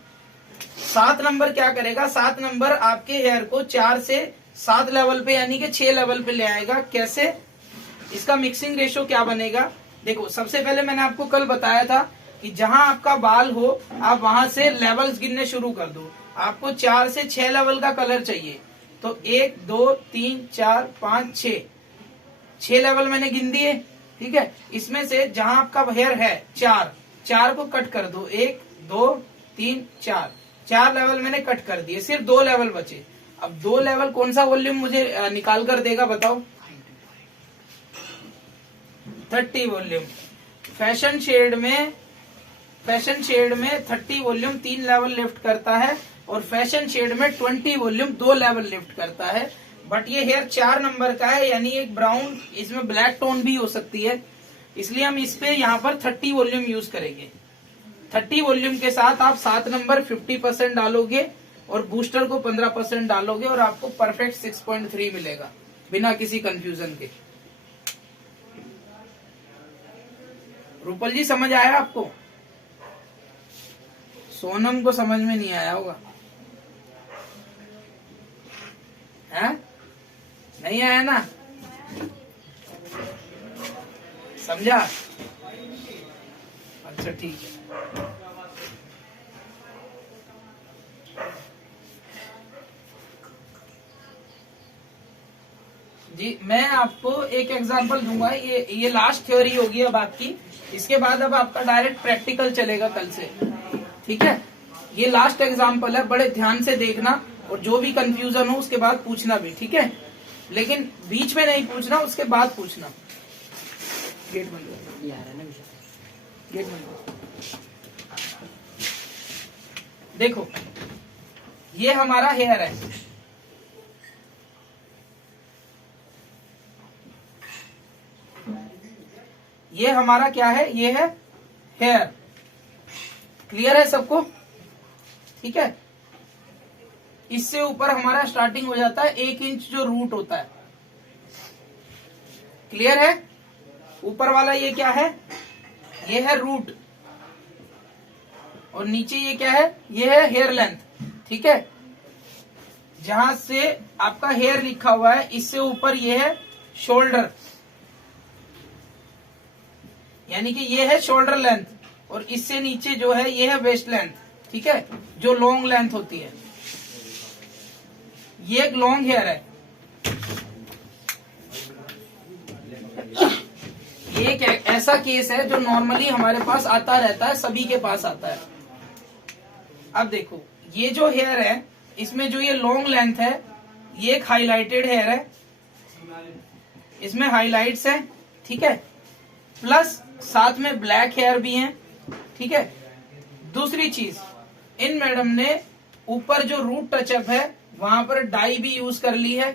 7 नंबर क्या करेगा, 7 नंबर आपके हेयर को 4 से 7 लेवल पे यानी कि 6 लेवल पे ले आएगा। कैसे? इसका मिक्सिंग रेशो क्या बनेगा? देखो, सबसे पहले मैंने आपको कल बताया था कि जहां आपका बाल हो आप वहां से लेवल्स गिनने शुरू कर दो। आपको 4 से 6 लेवल का कलर चाहिए, तो 1 2 3 4 5 6 लेवल मैंने गिन दिए, ठीक है। इसमें से जहां आपका हेयर है 4 को कट कर दो, 1 2 3 4 लेवल मैंने कट कर दिए, सिर्फ 2 लेवल बचे। अब 2 लेवल कौन सा वॉल्यूम मुझे निकाल कर देगा बताओ? 30 वॉल्यूम। फैशन शेड में फैशन शेड में 30 वॉल्यूम 3 लेवल लिफ्ट करता है और फैशन शेड में 20 वॉल्यूम 2 लेवल लिफ्ट करता है। बट ये हेयर 4 नंबर का है, यानी एक ब्राउन, इसमें ब्लैक टोन भी हो सकती है, इसलिए हम इस पे यहाँ पर 30 वॉल्यूम यूज करेंगे। 30 वॉल्यूम के साथ आप 7 नंबर 50% डालोगे और बूस्टर को 15% डालोगे और आपको परफेक्ट 6.3 मिलेगा बिना किसी कंफ्यूजन के। रूपल जी समझ आया आपको? सोनम को समझ में नहीं आया होगा, है? नहीं आया ना? समझा? अच्छा ठीक है। जी मैं आपको एक एग्जांपल दूंगा, ये लास्ट थ्योरी होगी अब आपकी, इसके बाद अब आपका डायरेक्ट प्रैक्टिकल चलेगा कल से, ठीक है? ये लास्ट एग्जांपल है, बड़े ध्यान से देखना और जो भी कंफ्यूजन हो उसके बाद पूछना भी, ठीक है? लेकिन बीच में नहीं पूछना, उसके बाद पूछना। गेट बंद कर, गेट बंद कर। देखो ये हमारा हेयर है, ये हमारा क्या है? ये है हेयर। क्लियर है सबको? ठीक है। इससे ऊपर हमारा स्टार्टिंग हो जाता है 1 इंच जो रूट होता है। क्लियर है? ऊपर वाला ये क्या है? ये है रूट और नीचे ये क्या है? ये है हेयर लेंथ, ठीक है? जहां से आपका हेयर लिखा हुआ है इससे ऊपर ये है शोल्डर, यानी कि ये है शोल्डर लेंथ, और इससे नीचे जो है ये है वेस्ट लेंथ, ठीक है? जो लॉन्ग लेंथ होती है। ये एक लॉन्ग हेयर है, ये एक ऐसा केस है जो नॉर्मली हमारे पास आता रहता है, सभी के पास आता है। अब देखो ये जो हेयर है इसमें जो ये लॉन्ग लेंथ है ये एक हाईलाइटेड हेयर है, इसमें हाईलाइट्स है, ठीक है? प्लस साथ में ब्लैक हेयर भी है, ठीक है? दूसरी चीज, इन मैडम ने ऊपर जो रूट टचअप है वहां पर डाई भी यूज कर ली है,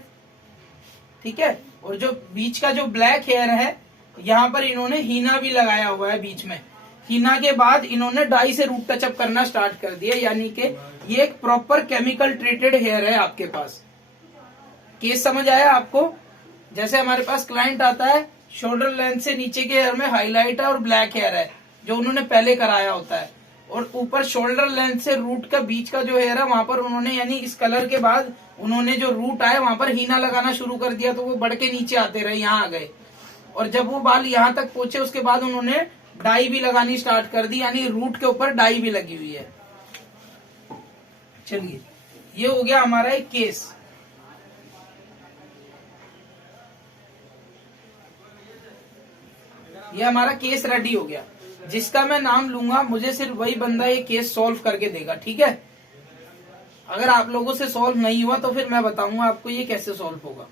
ठीक है? और जो बीच का जो ब्लैक हेयर है यहाँ पर इन्होंने हीना भी लगाया हुआ है बीच में। हीना के बाद इन्होंने डाई से रूट टचअप करना स्टार्ट कर दिया, यानी कि ये एक प्रॉपर केमिकल ट्रीटेड हेयर है आपके पास। केस समझ आया आपको? जैसे हमारे पास क्लाइंट आता है, शोल्डर लेंथ से नीचे के हेयर में हाईलाइट है और ब्लैक हेयर है जो उन्होंने पहले कराया होता है, और ऊपर शोल्डर लेंथ से रूट का बीच का जो हेयर है वहां पर उन्होंने, यानी इस कलर के बाद उन्होंने जो रूट आए वहां पर हीना लगाना शुरू कर दिया, तो वो बढ़ के नीचे आते रहे, यहाँ आ गए, और जब वो बाल यहाँ तक पहुंचे उसके बाद उन्होंने डाई भी लगानी स्टार्ट कर दी, यानी रूट के ऊपर डाई भी लगी हुई है। चलिए ये हो गया हमारा एक केस। ये हमारा केस रेडी हो गया, जिसका मैं नाम लूंगा, मुझे सिर्फ वही बंदा ये केस सॉल्व करके देगा, ठीक है? अगर आप लोगों से सॉल्व नहीं हुआ तो फिर मैं बताऊंगा आपको ये कैसे सॉल्व होगा।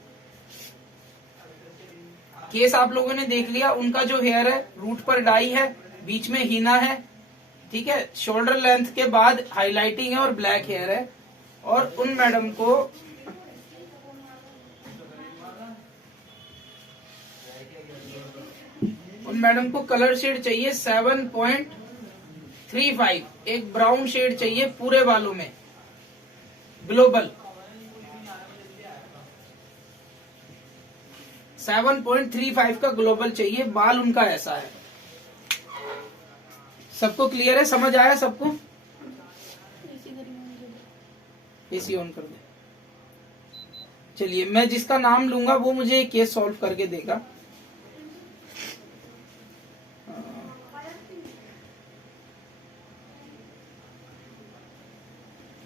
केस आप लोगों ने देख लिया, उनका जो हेयर है रूट पर डाई है, बीच में हीना है, ठीक है? शोल्डर लेंथ के बाद हाईलाइटिंग है और ब्लैक हेयर है, और उन मैडम को कलर शेड चाहिए 7.35, एक ब्राउन शेड चाहिए पूरे बालों में, ग्लोबल 7.35 का ग्लोबल चाहिए, बाल उनका ऐसा है। सबको क्लियर है? समझ आया सबको? एसी ऑन कर दे। चलिए मैं जिसका नाम लूंगा वो मुझे केस सॉल्व करके देगा।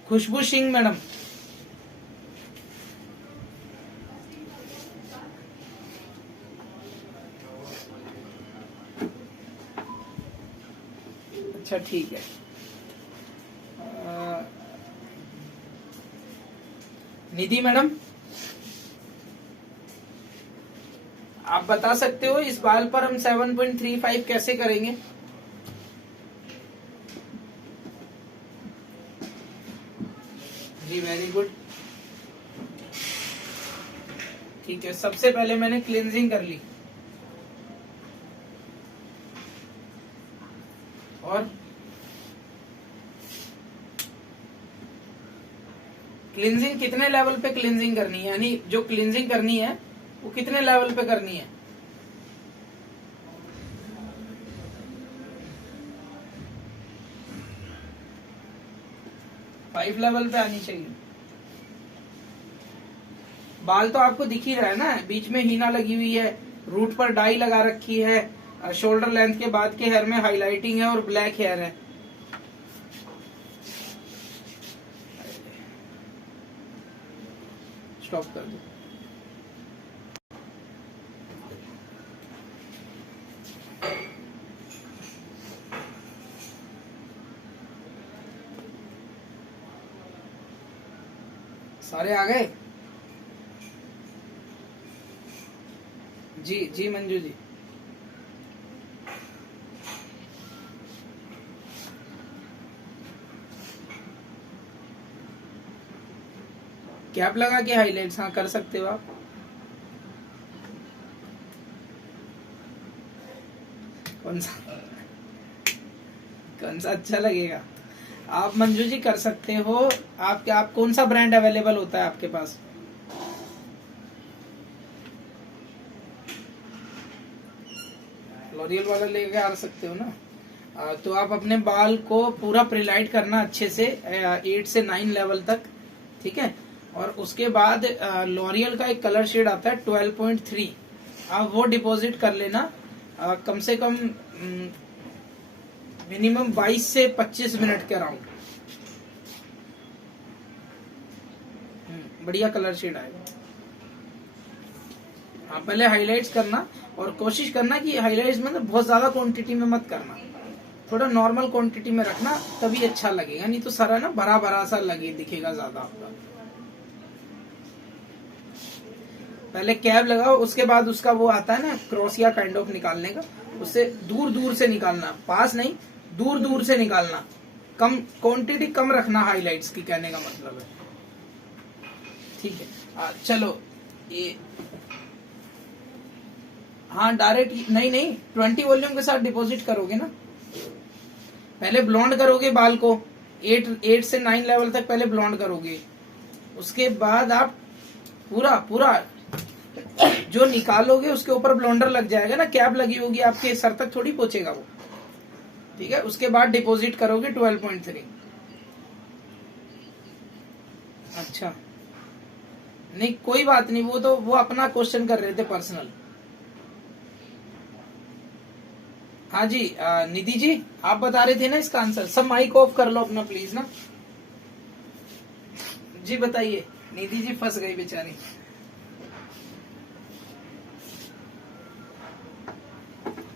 खुशबू सिंह मैडम, अच्छा ठीक है। निधि मैडम, आप बता सकते हो इस बाल पर हम 7.35 कैसे करेंगे? जी वेरी गुड। ठीक है, सबसे पहले मैंने क्लींजिंग कर ली और क्लींजिंग कितने लेवल पे क्लींजिंग करनी है, यानी जो क्लींजिंग करनी है वो कितने लेवल पे करनी है? फाइव लेवल पे आनी चाहिए। बाल तो आपको दिख ही रहा है ना, बीच में हीना लगी हुई है, रूट पर डाई लगा रखी है, शोल्डर लेंथ के बाद के हेयर में हाईलाइटिंग है और ब्लैक हेयर है। स्टॉप कर दो। सारे आ गए? जी जी मंजू जी। कैप लगा के हाईलाइट्स हाँ कर सकते हो आप। कौन सा अच्छा लगेगा? आप मंजू जी कर सकते हो। आप कौन सा ब्रांड अवेलेबल होता है आपके पास? लॉरियल वाला लेके आ सकते हो ना। तो आप अपने बाल को पूरा प्रिलाइट करना अच्छे से 8 से 9 लेवल तक, ठीक है। और उसके बाद लॉरियल का एक कलर शेड आता है 12.3, आप वो डिपॉजिट कर लेना कम से कम मिनिमम 22 से 25 मिनट के अराउंड। बढ़िया कलर शेड आएगा। हाँ पहले हाइलाइट्स करना और कोशिश करना कि हाइलाइट्स मतलब बहुत ज्यादा क्वांटिटी में मत करना, थोड़ा नॉर्मल क्वांटिटी में रखना, तभी अच्छा लगेगा, नहीं तो सारा ना भरा भरा सा लगे दिखेगा ज्यादा आपका। पहले कैप लगाओ, उसके बाद उसका वो आता है ना क्रॉसिया काइंड ऑफ निकालने का, उससे दूर दूर से निकालना, पास नहीं दूर दूर से निकालना, कम क्वांटिटी कम रखना हाइलाइट्स की, कहने का मतलब है। ठीक है चलो ये हाँ डायरेक्ट नहीं 20 वॉल्यूम के साथ डिपॉजिट करोगे ना। पहले ब्लॉन्ड करोगे बाल को 8 से 9 लेवल तक पहले ब्लॉन्ड करोगे, उसके बाद आप पूरा जो निकालोगे उसके ऊपर ब्लॉन्डर लग जाएगा ना, कैप लगी होगी आपके सर तक थोड़ी पहुंचेगा वो, ठीक है। उसके बाद डिपॉजिट करोगे 12.3। अच्छा नहीं कोई बात नहीं, वो अपना क्वेश्चन कर रहे थे पर्सनल। हाँ जी निधि जी आप बता रहे थे ना इसका आंसर। सब माइक ऑफ कर लो अपना प्लीज ना। जी बताइए, निधि जी फंस गई बेचारी।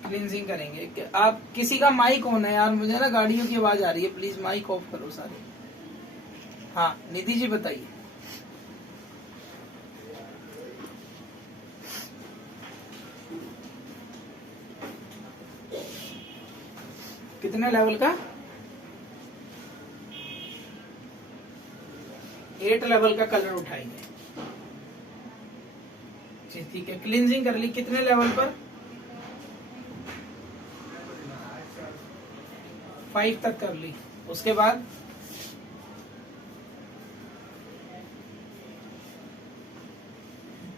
क्लींजिंग करेंगे आप, किसी का माइक ऑन है यार, मुझे ना गाड़ियों की आवाज आ रही है, प्लीज माइक ऑफ करो सारे। हाँ निधि जी बताइए। कितने लेवल का? 8 लेवल का कलर उठाएंगे जी, ठीक है। क्लींजिंग कर ली कितने लेवल पर? 5 तक कर ली। उसके बाद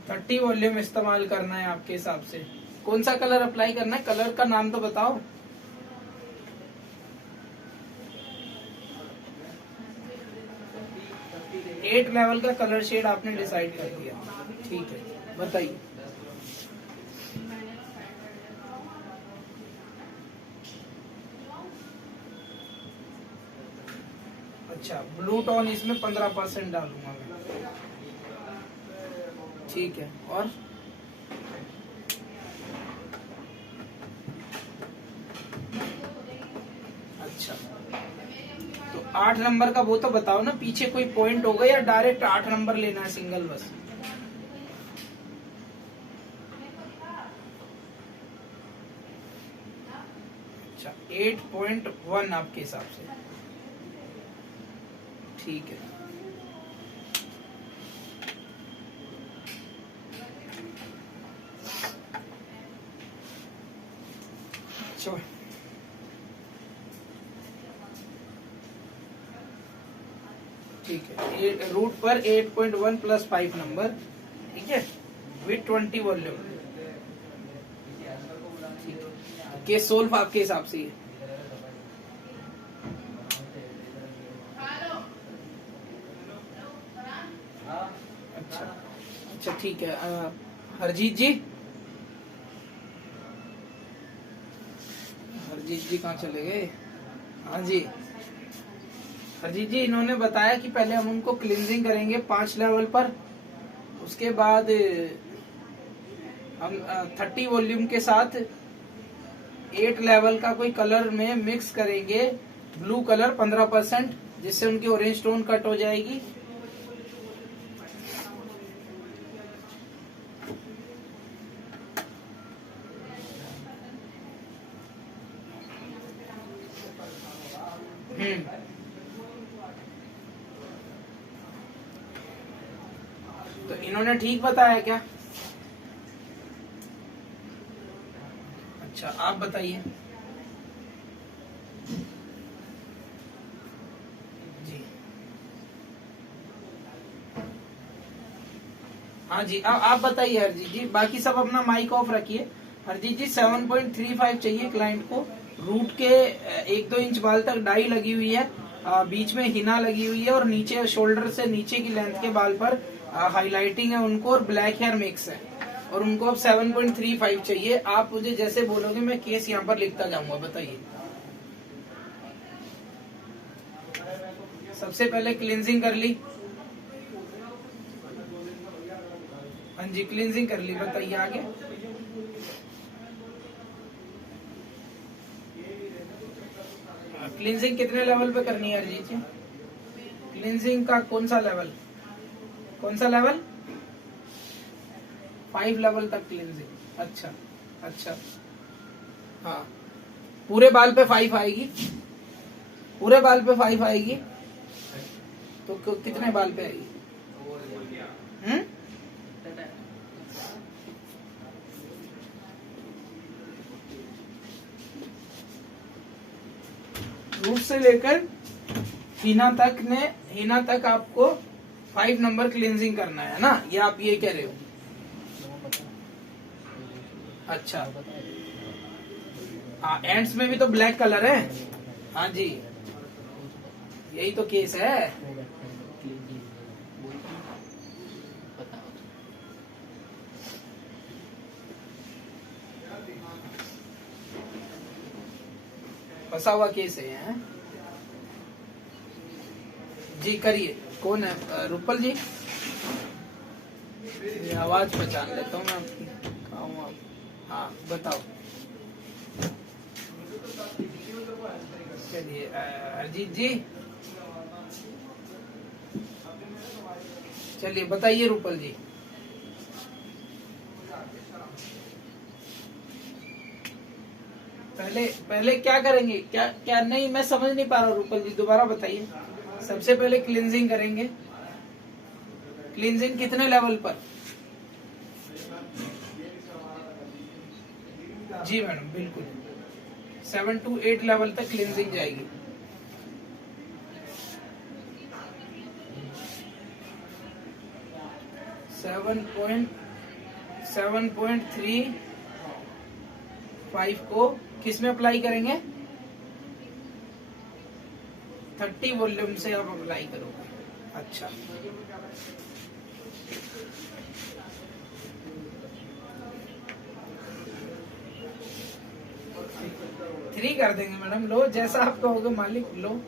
30 वॉल्यूम इस्तेमाल करना है आपके हिसाब से। कौन सा कलर अप्लाई करना है, कलर का नाम तो बताओ। एट लेवल का कलर शेड आपने डिसाइड कर लिया, ठीक है बताइए। अच्छा ब्लू टोन इसमें 15% डालूंगा मैं, ठीक है। और अच्छा तो 8 नंबर का वो तो बताओ ना, पीछे कोई पॉइंट होगा या डायरेक्ट 8 नंबर लेना है सिंगल बस? अच्छा 8.1 आपके हिसाब से, ठीक है। चलो ठीक है, रूट पर 8.1 + 5 नंबर, ठीक है, विथ 20 वॉल्यूम। केस सोल्व आपके हिसाब से ही। अच्छा ठीक है। हरजीत जी, हरजीत जी कहाँ चले गए? हाँ जी, हरजीत जी इन्होंने बताया कि पहले हम उनको क्लींजिंग करेंगे 5 लेवल पर, उसके बाद हम 30 वॉल्यूम के साथ 8 लेवल का कोई कलर में मिक्स करेंगे, ब्लू कलर 15%, जिससे उनकी ऑरेंज टोन कट हो जाएगी। तो इन्होंने ठीक बताया क्या? अच्छा आप बताइए जी। हाँ जी, आप बताइए हरजीत जी, बाकी सब अपना माइक ऑफ रखिए। हरजीत जी 7.35 चाहिए क्लाइंट को, रूट के 1-2 इंच बाल तक डाई लगी हुई है, बीच में हिना लगी हुई है, और नीचे शोल्डर से नीचे की लेंथ के बाल पर हाईलाइटिंग है उनको, और ब्लैक हेयर मिक्स है, और उनको अब 7.35 चाहिए। आप मुझे जैसे बोलोगे मैं केस यहाँ पर लिखता जाऊंगा। बताइए। सबसे पहले क्लींजिंग कर ली। हाँ जी क्लींजिंग कर ली, बताइए आगे। क्लींजिंग कितने लेवल पे करनी है अरिजीत जी? क्लींजिंग का कौन सा लेवल? 5 लेवल तक क्लींजिंग। अच्छा अच्छा, हाँ पूरे बाल पे 5 आएगी, पूरे बाल पे 5 आएगी, तो कितने बाल पे आएगी? रूट से लेकर हिना तक आपको 5 नंबर क्लींजिंग करना है ना, ये आप ये कह रहे हो? अच्छा, हाँ एंड्स में भी तो ब्लैक कलर है। हाँ जी, यही तो केस है। फंसा हुआ केस है, हैं? जी करिए। कौन है? रुपल जी, ये आवाज पहचान लेता हूँ मैं आपकी। कहाँ हूँ आप? हाँ बताओ। चलिए अरिजीत जी, चलिए बताइए रुपल जी। पहले क्या करेंगे? क्या नहीं, मैं समझ नहीं पा रहा हूँ रुपल जी, दोबारा बताइए। सबसे पहले क्लींजिंग करेंगे। क्लींजिंग कितने लेवल पर? जी मैडम बिल्कुल, 7 to 8 लेवल तक क्लींजिंग जाएगी। सेवन पॉइंट 3.5 को किस में अप्लाई करेंगे? 30 वॉल्यूम से आप अप्लाई करोगे। अच्छा, थ्री कर देंगे मैडम, लो जैसा आप कहोगे मालिक, लो।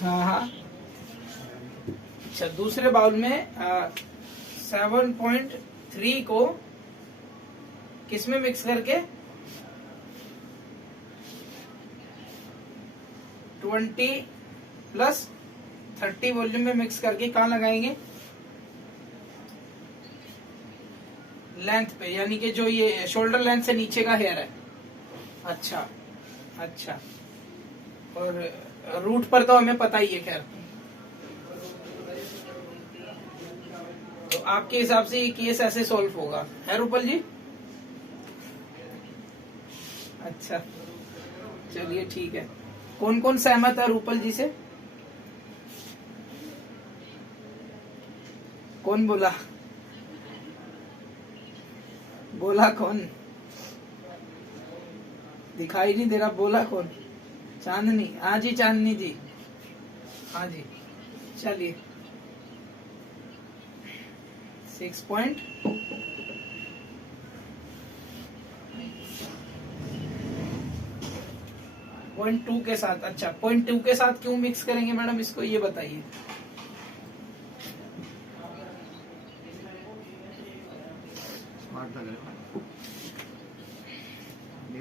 हाँ हाँ, अच्छा दूसरे बाउल में 7.3 को किस में मिक्स करके? 20 + 30 वॉल्यूम में मिक्स करके कहाँ लगाएंगे? लेंथ पे, यानी कि जो ये शोल्डर लेंथ से नीचे का हेयर है। अच्छा अच्छा, और रूट पर तो हमें पता ही है खैर। आपके हिसाब से ये केस ऐसे सॉल्व होगा, है रूपल जी? अच्छा चलिए ठीक है। कौन कौन सहमत है रूपल जी से? कौन बोला? बोला कौन? दिखाई नहीं दे रहा, बोला कौन? चांदनी, हाँ जी चांदनी जी, हाँ जी। चलिए 6.2 के साथ। अच्छा 0.2 के साथ क्यों मिक्स करेंगे मैडम इसको, ये बताइए।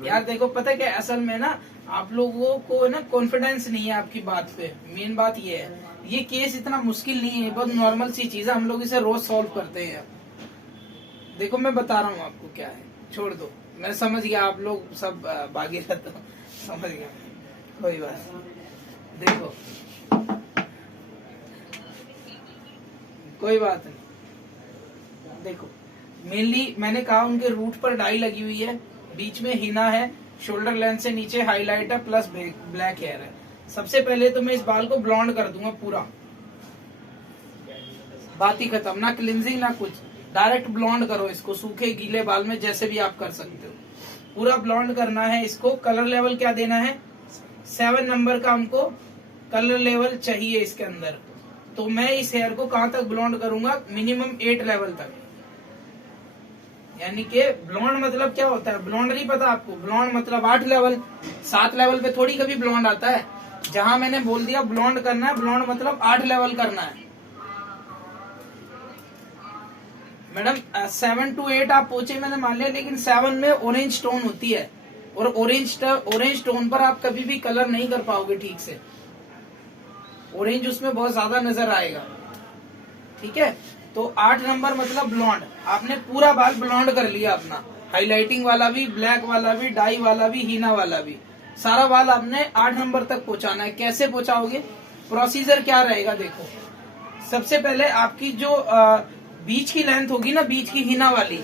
यार देखो पता है क्या, असल में ना आप लोगों को ना कॉन्फिडेंस नहीं है आपकी बात पे, मेन बात ये है। ये केस इतना मुश्किल नहीं है, बहुत नॉर्मल सी चीज है, हम लोग इसे रोज सॉल्व करते हैं। देखो मैं बता रहा हूँ आपको क्या है, छोड़ दो, मैं समझ गया आप लोग सब भागे रहते हो, समझ गया, कोई बात नहीं। देखो कोई बात नहीं, देखो मेनली मैंने कहा उनके रूट पर डाई लगी हुई है, बीच में हिना है, शोल्डर लेंथ से नीचे हाईलाइट है, प्लस ब्लैक हेयर है। सबसे पहले तो मैं इस बाल को ब्लॉन्ड कर दूंगा पूरा, बात ही खत्म, ना क्लिनजिंग ना कुछ, डायरेक्ट ब्लॉन्ड करो इसको सूखे गीले बाल में, जैसे भी आप कर सकते हो। पूरा ब्लॉन्ड करना है इसको। कलर लेवल क्या देना है? 7 नंबर का हमको कलर लेवल चाहिए इसके अंदर। तो मैं इस हेयर को कहां तक ब्लॉन्ड करूंगा? मिनिमम 8 लेवल तक। यानी कि ब्लॉन्ड मतलब क्या होता है? ब्लॉन्ड नहीं पता आपको? ब्लॉन्ड मतलब 8 लेवल। 7 लेवल पे थोड़ी कभी ब्लॉन्ड आता है। जहां मैंने बोल दिया ब्लॉन्ड करना है, ब्लॉन्ड मतलब 8 लेवल करना है मैडम। 7 to 8 आप पूछे मैंने मान लिया, लेकिन 7 में ऑरेंज टोन होती है, और ऑरेंज टोन पर आप कभी भी कलर नहीं कर पाओगे ठीक से, ऑरेंज उसमें बहुत ज्यादा नजर आएगा, ठीक है। तो 8 नंबर मतलब ब्लॉन्ड। आपने पूरा बाल ब्लॉन्ड कर लिया अपना, हाईलाइटिंग वाला भी, ब्लैक वाला भी, डाई वाला भी, हीना वाला भी, सारा बाल आपने 8 नंबर तक पहुंचाना है। कैसे पहुंचाओगे? प्रोसीजर क्या रहेगा? देखो सबसे पहले आपकी जो बीच की लेंथ होगी ना, बीच की हिना वाली,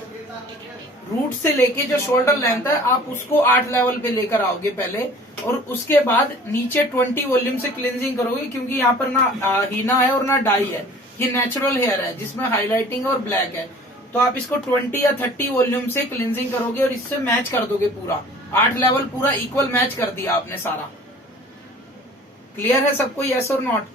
रूट से लेके जो शोल्डर लेंथ है, आप उसको 8 लेवल पे लेकर आओगे पहले, और उसके बाद नीचे 20 वॉल्यूम से क्लिनजिंग करोगे, क्योंकि यहाँ पर ना हीना है और ना डाई है, ये नेचुरल हेयर है जिसमें हाईलाइटिंग और ब्लैक है। तो आप इसको 20 या 30 वॉल्यूम से क्लिनजिंग करोगे और इससे मैच कर दोगे पूरा 8 लेवल, पूरा इक्वल मैच कर दिया आपने सारा। क्लियर है सबको? यस और नॉट?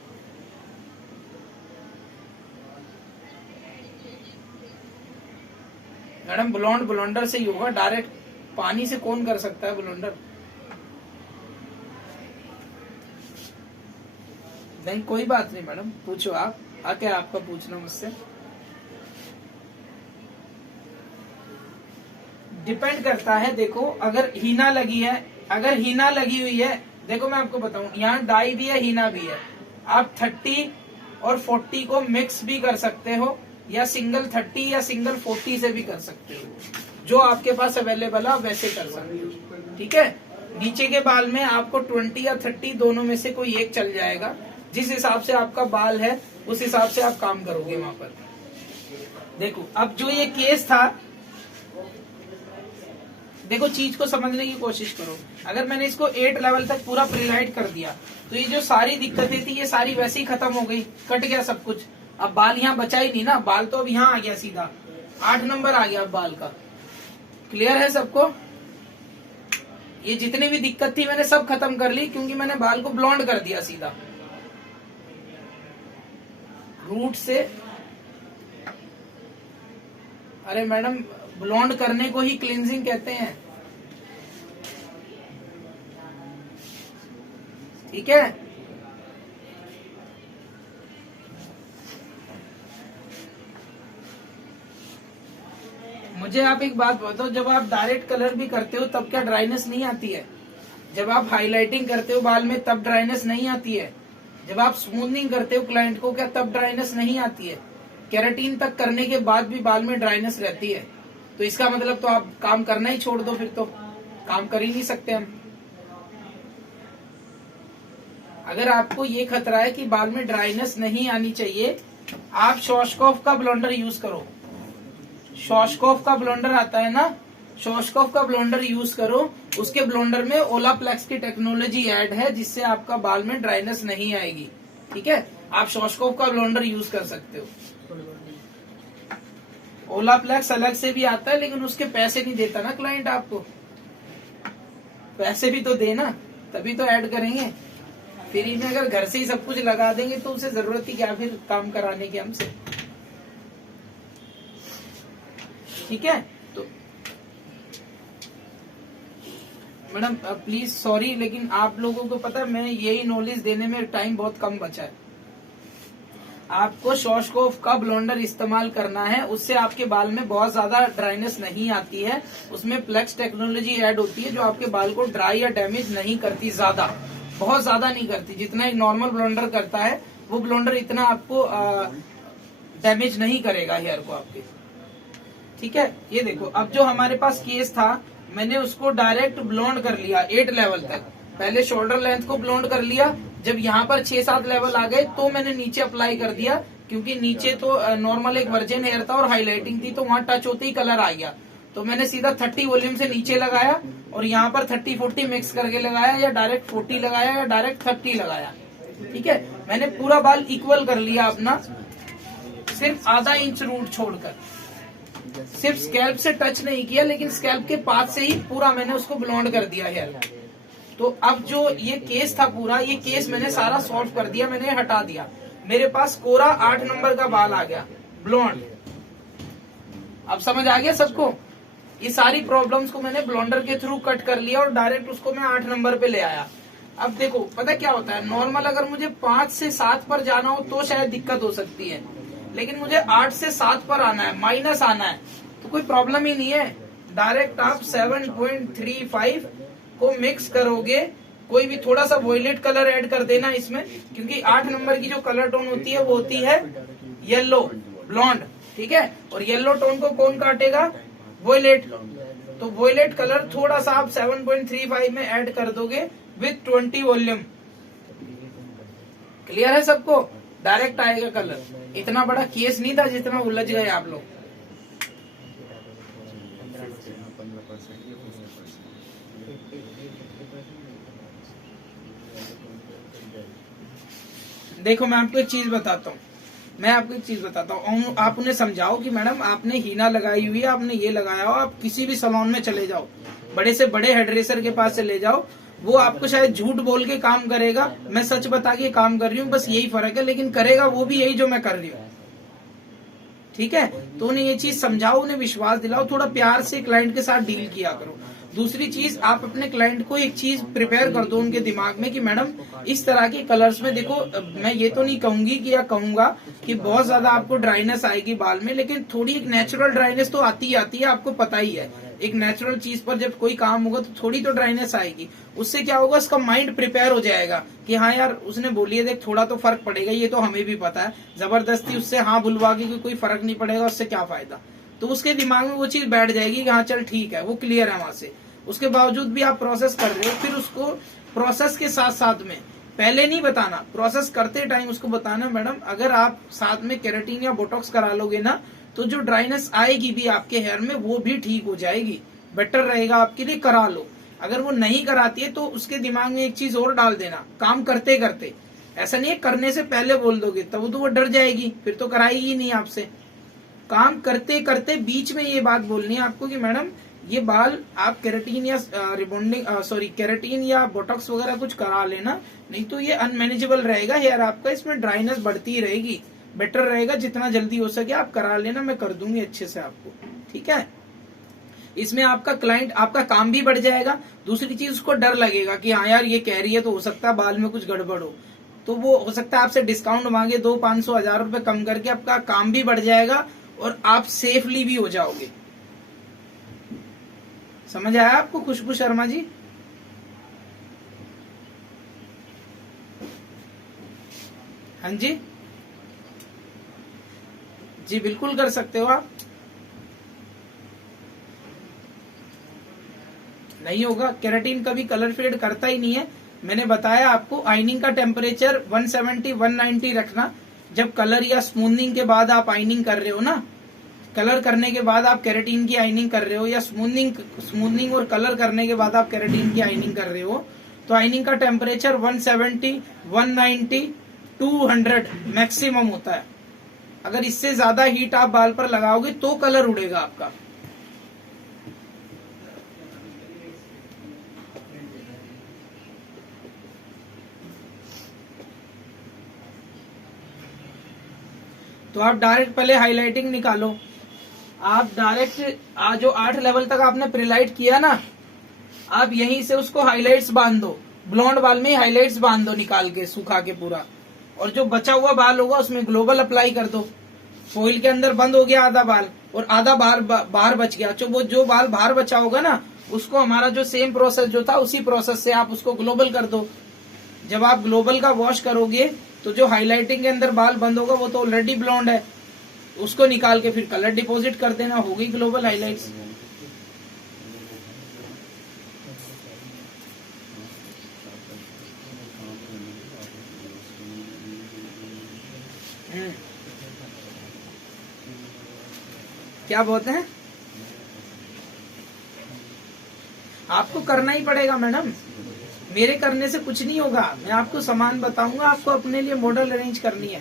मैडम ब्लॉन्ड ब्लॉन्डर से ही होगा, डायरेक्ट पानी से कौन कर सकता है ब्लॉन्डर? नहीं कोई बात नहीं मैडम, पूछो आप, आके आपका पूछना मुझसे। डिपेंड करता है, देखो अगर हीना लगी है, अगर हीना लगी हुई है, देखो मैं आपको बताऊं, यहाँ डाई भी है, हीना भी है, आप 30 और 40 को मिक्स भी कर सकते हो, या सिंगल 30 या सिंगल 40 से भी कर सकते हो, जो आपके पास अवेलेबल है वैसे कर सकते हो, ठीक है। नीचे के बाल में आपको 20 या 30 दोनों में से कोई एक चल जाएगा, जिस हिसाब से आपका बाल है उस हिसाब से आप काम करोगे वहां पर। देखो अब जो ये केस था, देखो चीज को समझने की कोशिश करो। अगर मैंने इसको 8 लेवल तक पूरा प्रीलाइट कर दिया, तो ये जो सारी दिक्कतें थी ये सारी वैसे ही खत्म हो गई, कट गया सब कुछ। अब बाल यहाँ बचा ही नहीं ना, बाल तो अब यहाँ आ गया सीधा, 8 नंबर आ गया अब बाल का। क्लियर है सबको? ये जितनी भी दिक्कत थी मैंने सब खत्म कर ली, क्योंकि मैंने बाल को ब्लॉन्ड कर दिया सीधा रूट से। अरे मैडम ब्लॉन्ड करने को ही क्लींजिंग कहते हैं, ठीक है। मुझे आप एक बात बताओ, जब आप डायरेक्ट कलर भी करते हो तब क्या ड्राइनेस नहीं आती है? जब आप हाइलाइटिंग करते हो बाल में तब ड्राइनेस नहीं आती है? जब आप स्मूथनिंग करते हो क्लाइंट को, क्या तब ड्राइनेस नहीं आती है? केराटिन तक करने के बाद भी बाल में ड्राइनेस रहती है, तो इसका मतलब तो आप काम करना ही छोड़ दो, फिर तो काम कर ही नहीं सकते हम। अगर आपको ये खतरा है कि बाल में ड्राइनेस नहीं आनी चाहिए, आप शॉशकॉफ का ब्लेंडर यूज करो, शॉशकॉफ का ब्लेंडर आता है ना, शॉशकॉफ का ब्लेंडर यूज करो। उसके ब्लेंडर में ओलाप्लेक्स की टेक्नोलॉजी ऐड है, जिससे आपका बाल में ड्राइनेस नहीं आएगी। ठीक है, आप शॉशकॉफ का ब्लेंडर यूज कर सकते हो। ओलाप्लेक्स अलग से भी आता है, लेकिन उसके पैसे नहीं देता ना क्लाइंट आपको, पैसे भी तो देना, तभी तो ऐड करेंगे। फ्री में अगर घर से ही सब कुछ लगा देंगे तो उसे जरूरत ही क्या फिर काम कराने की हमसे। ठीक है, तो मैडम प्लीज सॉरी, लेकिन आप लोगों को पता है मैं यही नॉलेज देने में टाइम बहुत कम बचा है। आपको शॉशकॉफ का ब्लेंडर इस्तेमाल करना है, उससे आपके बाल में बहुत ज्यादा ड्राइनेस नहीं आती है। उसमें प्लेक्स टेक्नोलॉजी ऐड होती है जो आपके बाल को ड्राई या डैमेज नहीं करती, ज्यादा बहुत ज्यादा नहीं करती। जितना एक नॉर्मल ब्लेंडर करता है वो ब्लेंडर इतना आपको डैमेज नहीं करेगा हेयर को आपके। ठीक है, ये देखो अब जो हमारे पास केस था, मैंने उसको डायरेक्ट ब्लोंड कर लिया 8 लेवल तक। पहले शोल्डर लेंथ को ब्लोंड कर लिया, जब यहाँ पर 6-7 लेवल आ गए तो मैंने नीचे अप्लाई कर दिया, क्योंकि नीचे तो नॉर्मल एक वर्जिन हेयर था और हाईलाइटिंग थी, तो वहां टच होते ही कलर आ गया। तो मैंने सीधा 30 वॉल्यूम से नीचे लगाया और यहाँ पर 30-40 मिक्स करके लगाया, या डायरेक्ट 40 लगाया या डायरेक्ट 30 लगाया। ठीक है, मैंने पूरा बाल इक्वल कर लिया अपना, सिर्फ आधा इंच रूट छोड़कर, सिर्फ स्कैल्प से टच नहीं किया, लेकिन स्कैल्प के पास से ही पूरा मैंने उसको ब्लोंड कर दिया हेयर। तो अब जो ये केस था पूरा, ये केस मैंने सारा सॉल्व कर दिया, मैंने हटा दिया। मेरे पास कोरा 8 नंबर का बाल आ गया ब्लोंड। अब समझ आ गया सबको? ये सारी प्रॉब्लम्स को मैंने ब्लोंडर के थ्रू कट कर लिया और डायरेक्ट उसको मैं 8 नंबर पे ले आया। अब देखो पता क्या होता है, नॉर्मल अगर मुझे 5 से 7 पर जाना हो तो शायद दिक्कत हो सकती है, लेकिन मुझे 8 से 7 पर आना है, माइनस आना है, तो कोई प्रॉब्लम ही नहीं है। डायरेक्ट आप 7.35 को मिक्स करोगे, कोई भी थोड़ा सा वॉयलेट कलर ऐड कर देना इसमें, क्योंकि 8 नंबर की जो कलर टोन होती है वो होती है येलो ब्लॉन्ड। ठीक है, और येलो टोन को कौन काटेगा? वॉयलेट। तो वॉयलेट कलर थोड़ा सा आप 7.35 में ऐड कर दोगे विथ 20 वॉल्यूम। क्लियर है सबको? डायरेक्ट आएगा कलर। इतना बड़ा केस नहीं था जितना उलझ गए आप लोग। देखो मैं आपको एक चीज बताता हूँ, आप उन्हें समझाओ कि मैडम आपने हीना लगाई हुई है, आपने ये लगाया हो, आप किसी भी सैलून में चले जाओ, बड़े से बड़े हेयर ड्रेसर के पास से ले जाओ, वो आपको शायद झूठ बोल के काम करेगा, मैं सच बता के काम कर रही हूँ, बस यही फर्क है, लेकिन करेगा वो भी यही जो मैं कर रही हूँ। ठीक है, तो उन्हें ये चीज समझाओ, उन्हें विश्वास दिलाओ, थोड़ा प्यार से क्लाइंट के साथ डील किया करो। दूसरी चीज, आप अपने क्लाइंट को एक चीज प्रिपेयर कर दो उनके दिमाग में कि मैडम इस तरह के कलर्स में देखो, मैं ये तो नहीं कहूंगी कि या कहूंगा कि बहुत ज्यादा आपको ड्राइनेस आएगी बाल में, लेकिन थोड़ी एक नेचुरल ड्राइनेस तो आती ही आती है, आपको पता ही है। एक नेचुरल चीज पर जब कोई काम होगा तो थोड़ी तो ड्राइनेस आएगी। उससे क्या होगा, उसका माइंड प्रिपेयर हो जाएगा कि हाँ यार उसने बोली है, देख थोड़ा तो फर्क पड़ेगा, ये तो हमें भी पता है, जबरदस्ती उससे हाँ बुलवा के कोई फर्क नहीं पड़ेगा, उससे क्या फायदा। तो उसके दिमाग में वो चीज बैठ जाएगी कि हाँ चल ठीक है, वो क्लियर है वहां से। उसके बावजूद भी आप प्रोसेस कर रहे हो, फिर उसको प्रोसेस के साथ साथ में पहले नहीं बताना, प्रोसेस करते टाइम उसको बताना मैडम अगर आप साथ में केराटिन या बोटॉक्स करा लोगे ना, तो जो ड्राइनेस आएगी भी आपके हेयर में वो भी ठीक हो जाएगी, बेटर रहेगा आपके लिए, करा लो। अगर वो नहीं कराती है तो उसके दिमाग में एक चीज और डाल देना, काम करते करते, ऐसा नहीं है करने से पहले बोल दोगे तब तो वो डर जाएगी, फिर तो कराएगी ही नहीं आपसे। काम करते करते बीच में ये बात बोलनी है आपको कि मैडम ये बाल आप केराटिन या रिबॉन्डिंग केराटिन या बोटॉक्स वगैरह कुछ करा लेना, नहीं तो ये अनमैनेजेबल रहेगा हेयर आपका, इसमें ड्राइनेस बढ़ती रहेगी, बेटर रहेगा जितना जल्दी हो सके आप करा लेना, मैं कर दूंगी अच्छे से आपको। ठीक है, इसमें आपका क्लाइंट, आपका काम भी बढ़ जाएगा। दूसरी चीज, उसको डर लगेगा कि हाँ यार ये कह रही है तो हो सकता है बाल में कुछ गड़बड़ हो, तो वो हो सकता है आपसे डिस्काउंट मांगे 200-500-1000 रुपए कम करके, आपका काम भी बढ़ जाएगा और आप सेफली भी हो जाओगे। समझ आया आपको खुशबू शर्मा जी? हाँ जी जी, बिल्कुल कर सकते हो आप। नहीं होगा, केराटिन कभी कलर फेड करता ही नहीं है। मैंने बताया आपको, आइनिंग का टेम्परेचर 170-190 रखना, जब कलर या स्मूथनिंग के बाद आप आइनिंग कर रहे हो ना, कलर करने के बाद आप केराटिन की आइनिंग कर रहे हो, या स्मूथनिंग और कलर करने के बाद आप केराटिन की आइनिंग कर रहे हो, तो आइनिंग का टेम्परेचर 170, 190, 200 मैक्सिमम होता है। अगर इससे ज्यादा हीट आप बाल पर लगाओगे तो कलर उड़ेगा आपका। तो आप डायरेक्ट पहले हाइलाइटिंग निकालो। आप डायरेक्ट जो 8 लेवल तक आपने प्रीलाइट किया ना, आप यहीं से उसको हाइलाइट्स बांध दो, ब्लॉन्ड बाल में हाइलाइट्स बांध दो निकाल के, सुखा के पूरा। और जो बचा हुआ बाल होगा उसमें ग्लोबल अप्लाई कर दो। फॉइल के अंदर बंद हो गया आधा बाल और आधा बाहर बच गया, तो वो जो बाल बाहर बचा होगा ना, उसको हमारा जो सेम प्रोसेस जो था उसी प्रोसेस से आप उसको ग्लोबल कर दो। जब आप ग्लोबल का वॉश करोगे तो जो हाइलाइटिंग के अंदर बाल बंद होगा वो तो ऑलरेडी ब्लॉन्ड है, उसको निकाल के फिर कलर डिपॉजिट कर देना, हो गई ग्लोबल हाइलाइट्स। क्या बोलते हैं, आपको करना ही पड़ेगा मैडम, मेरे करने से कुछ नहीं होगा। मैं आपको सामान बताऊंगा, आपको अपने लिए मॉडल अरेंज करनी है।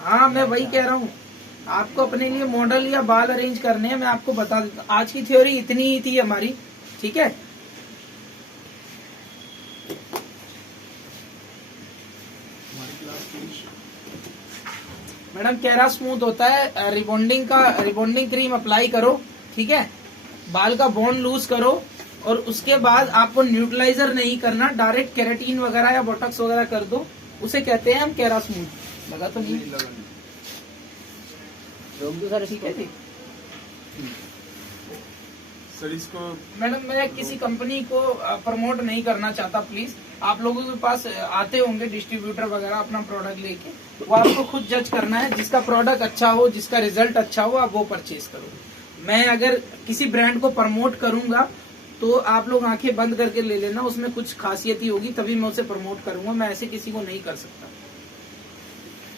हाँ मैं वही कह रहा हूँ, आपको अपने लिए मॉडल या बाल अरेंज करने हैं, मैं आपको बता देता। आज की थ्योरी इतनी ही थी हमारी, ठीक है। मैडम केरा स्मूथ होता है, रिबॉन्डिंग क्रीम अप्लाई करो, ठीक है। बाल का बॉन्ड लूज करो और उसके बाद आपको न्यूट्रलाइजर नहीं करना, डायरेक्ट केराटिन वगैरह या बोटॉक्स वगैरह कर दो, उसे कहते हैं हम केरा स्मूथ। लगा तो नहीं सर, ठीक है जी सर। इसको मैडम मैं किसी कंपनी को प्रमोट नहीं करना चाहता, प्लीज। आप लोगों के पास आते होंगे डिस्ट्रीब्यूटर वगैरह अपना प्रोडक्ट लेके, वो आपको खुद जज करना है। जिसका प्रोडक्ट अच्छा हो, जिसका रिजल्ट अच्छा हो, आप वो परचेज करो। मैं अगर किसी ब्रांड को प्रमोट करूंगा तो आप लोग आंखें बंद करके ले लेना, उसमें कुछ खासियत ही होगी, तभी मैं उसे प्रमोट करूंगा। मैं ऐसे किसी को नहीं कर सकता।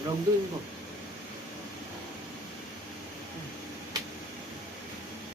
रोक दो इनको।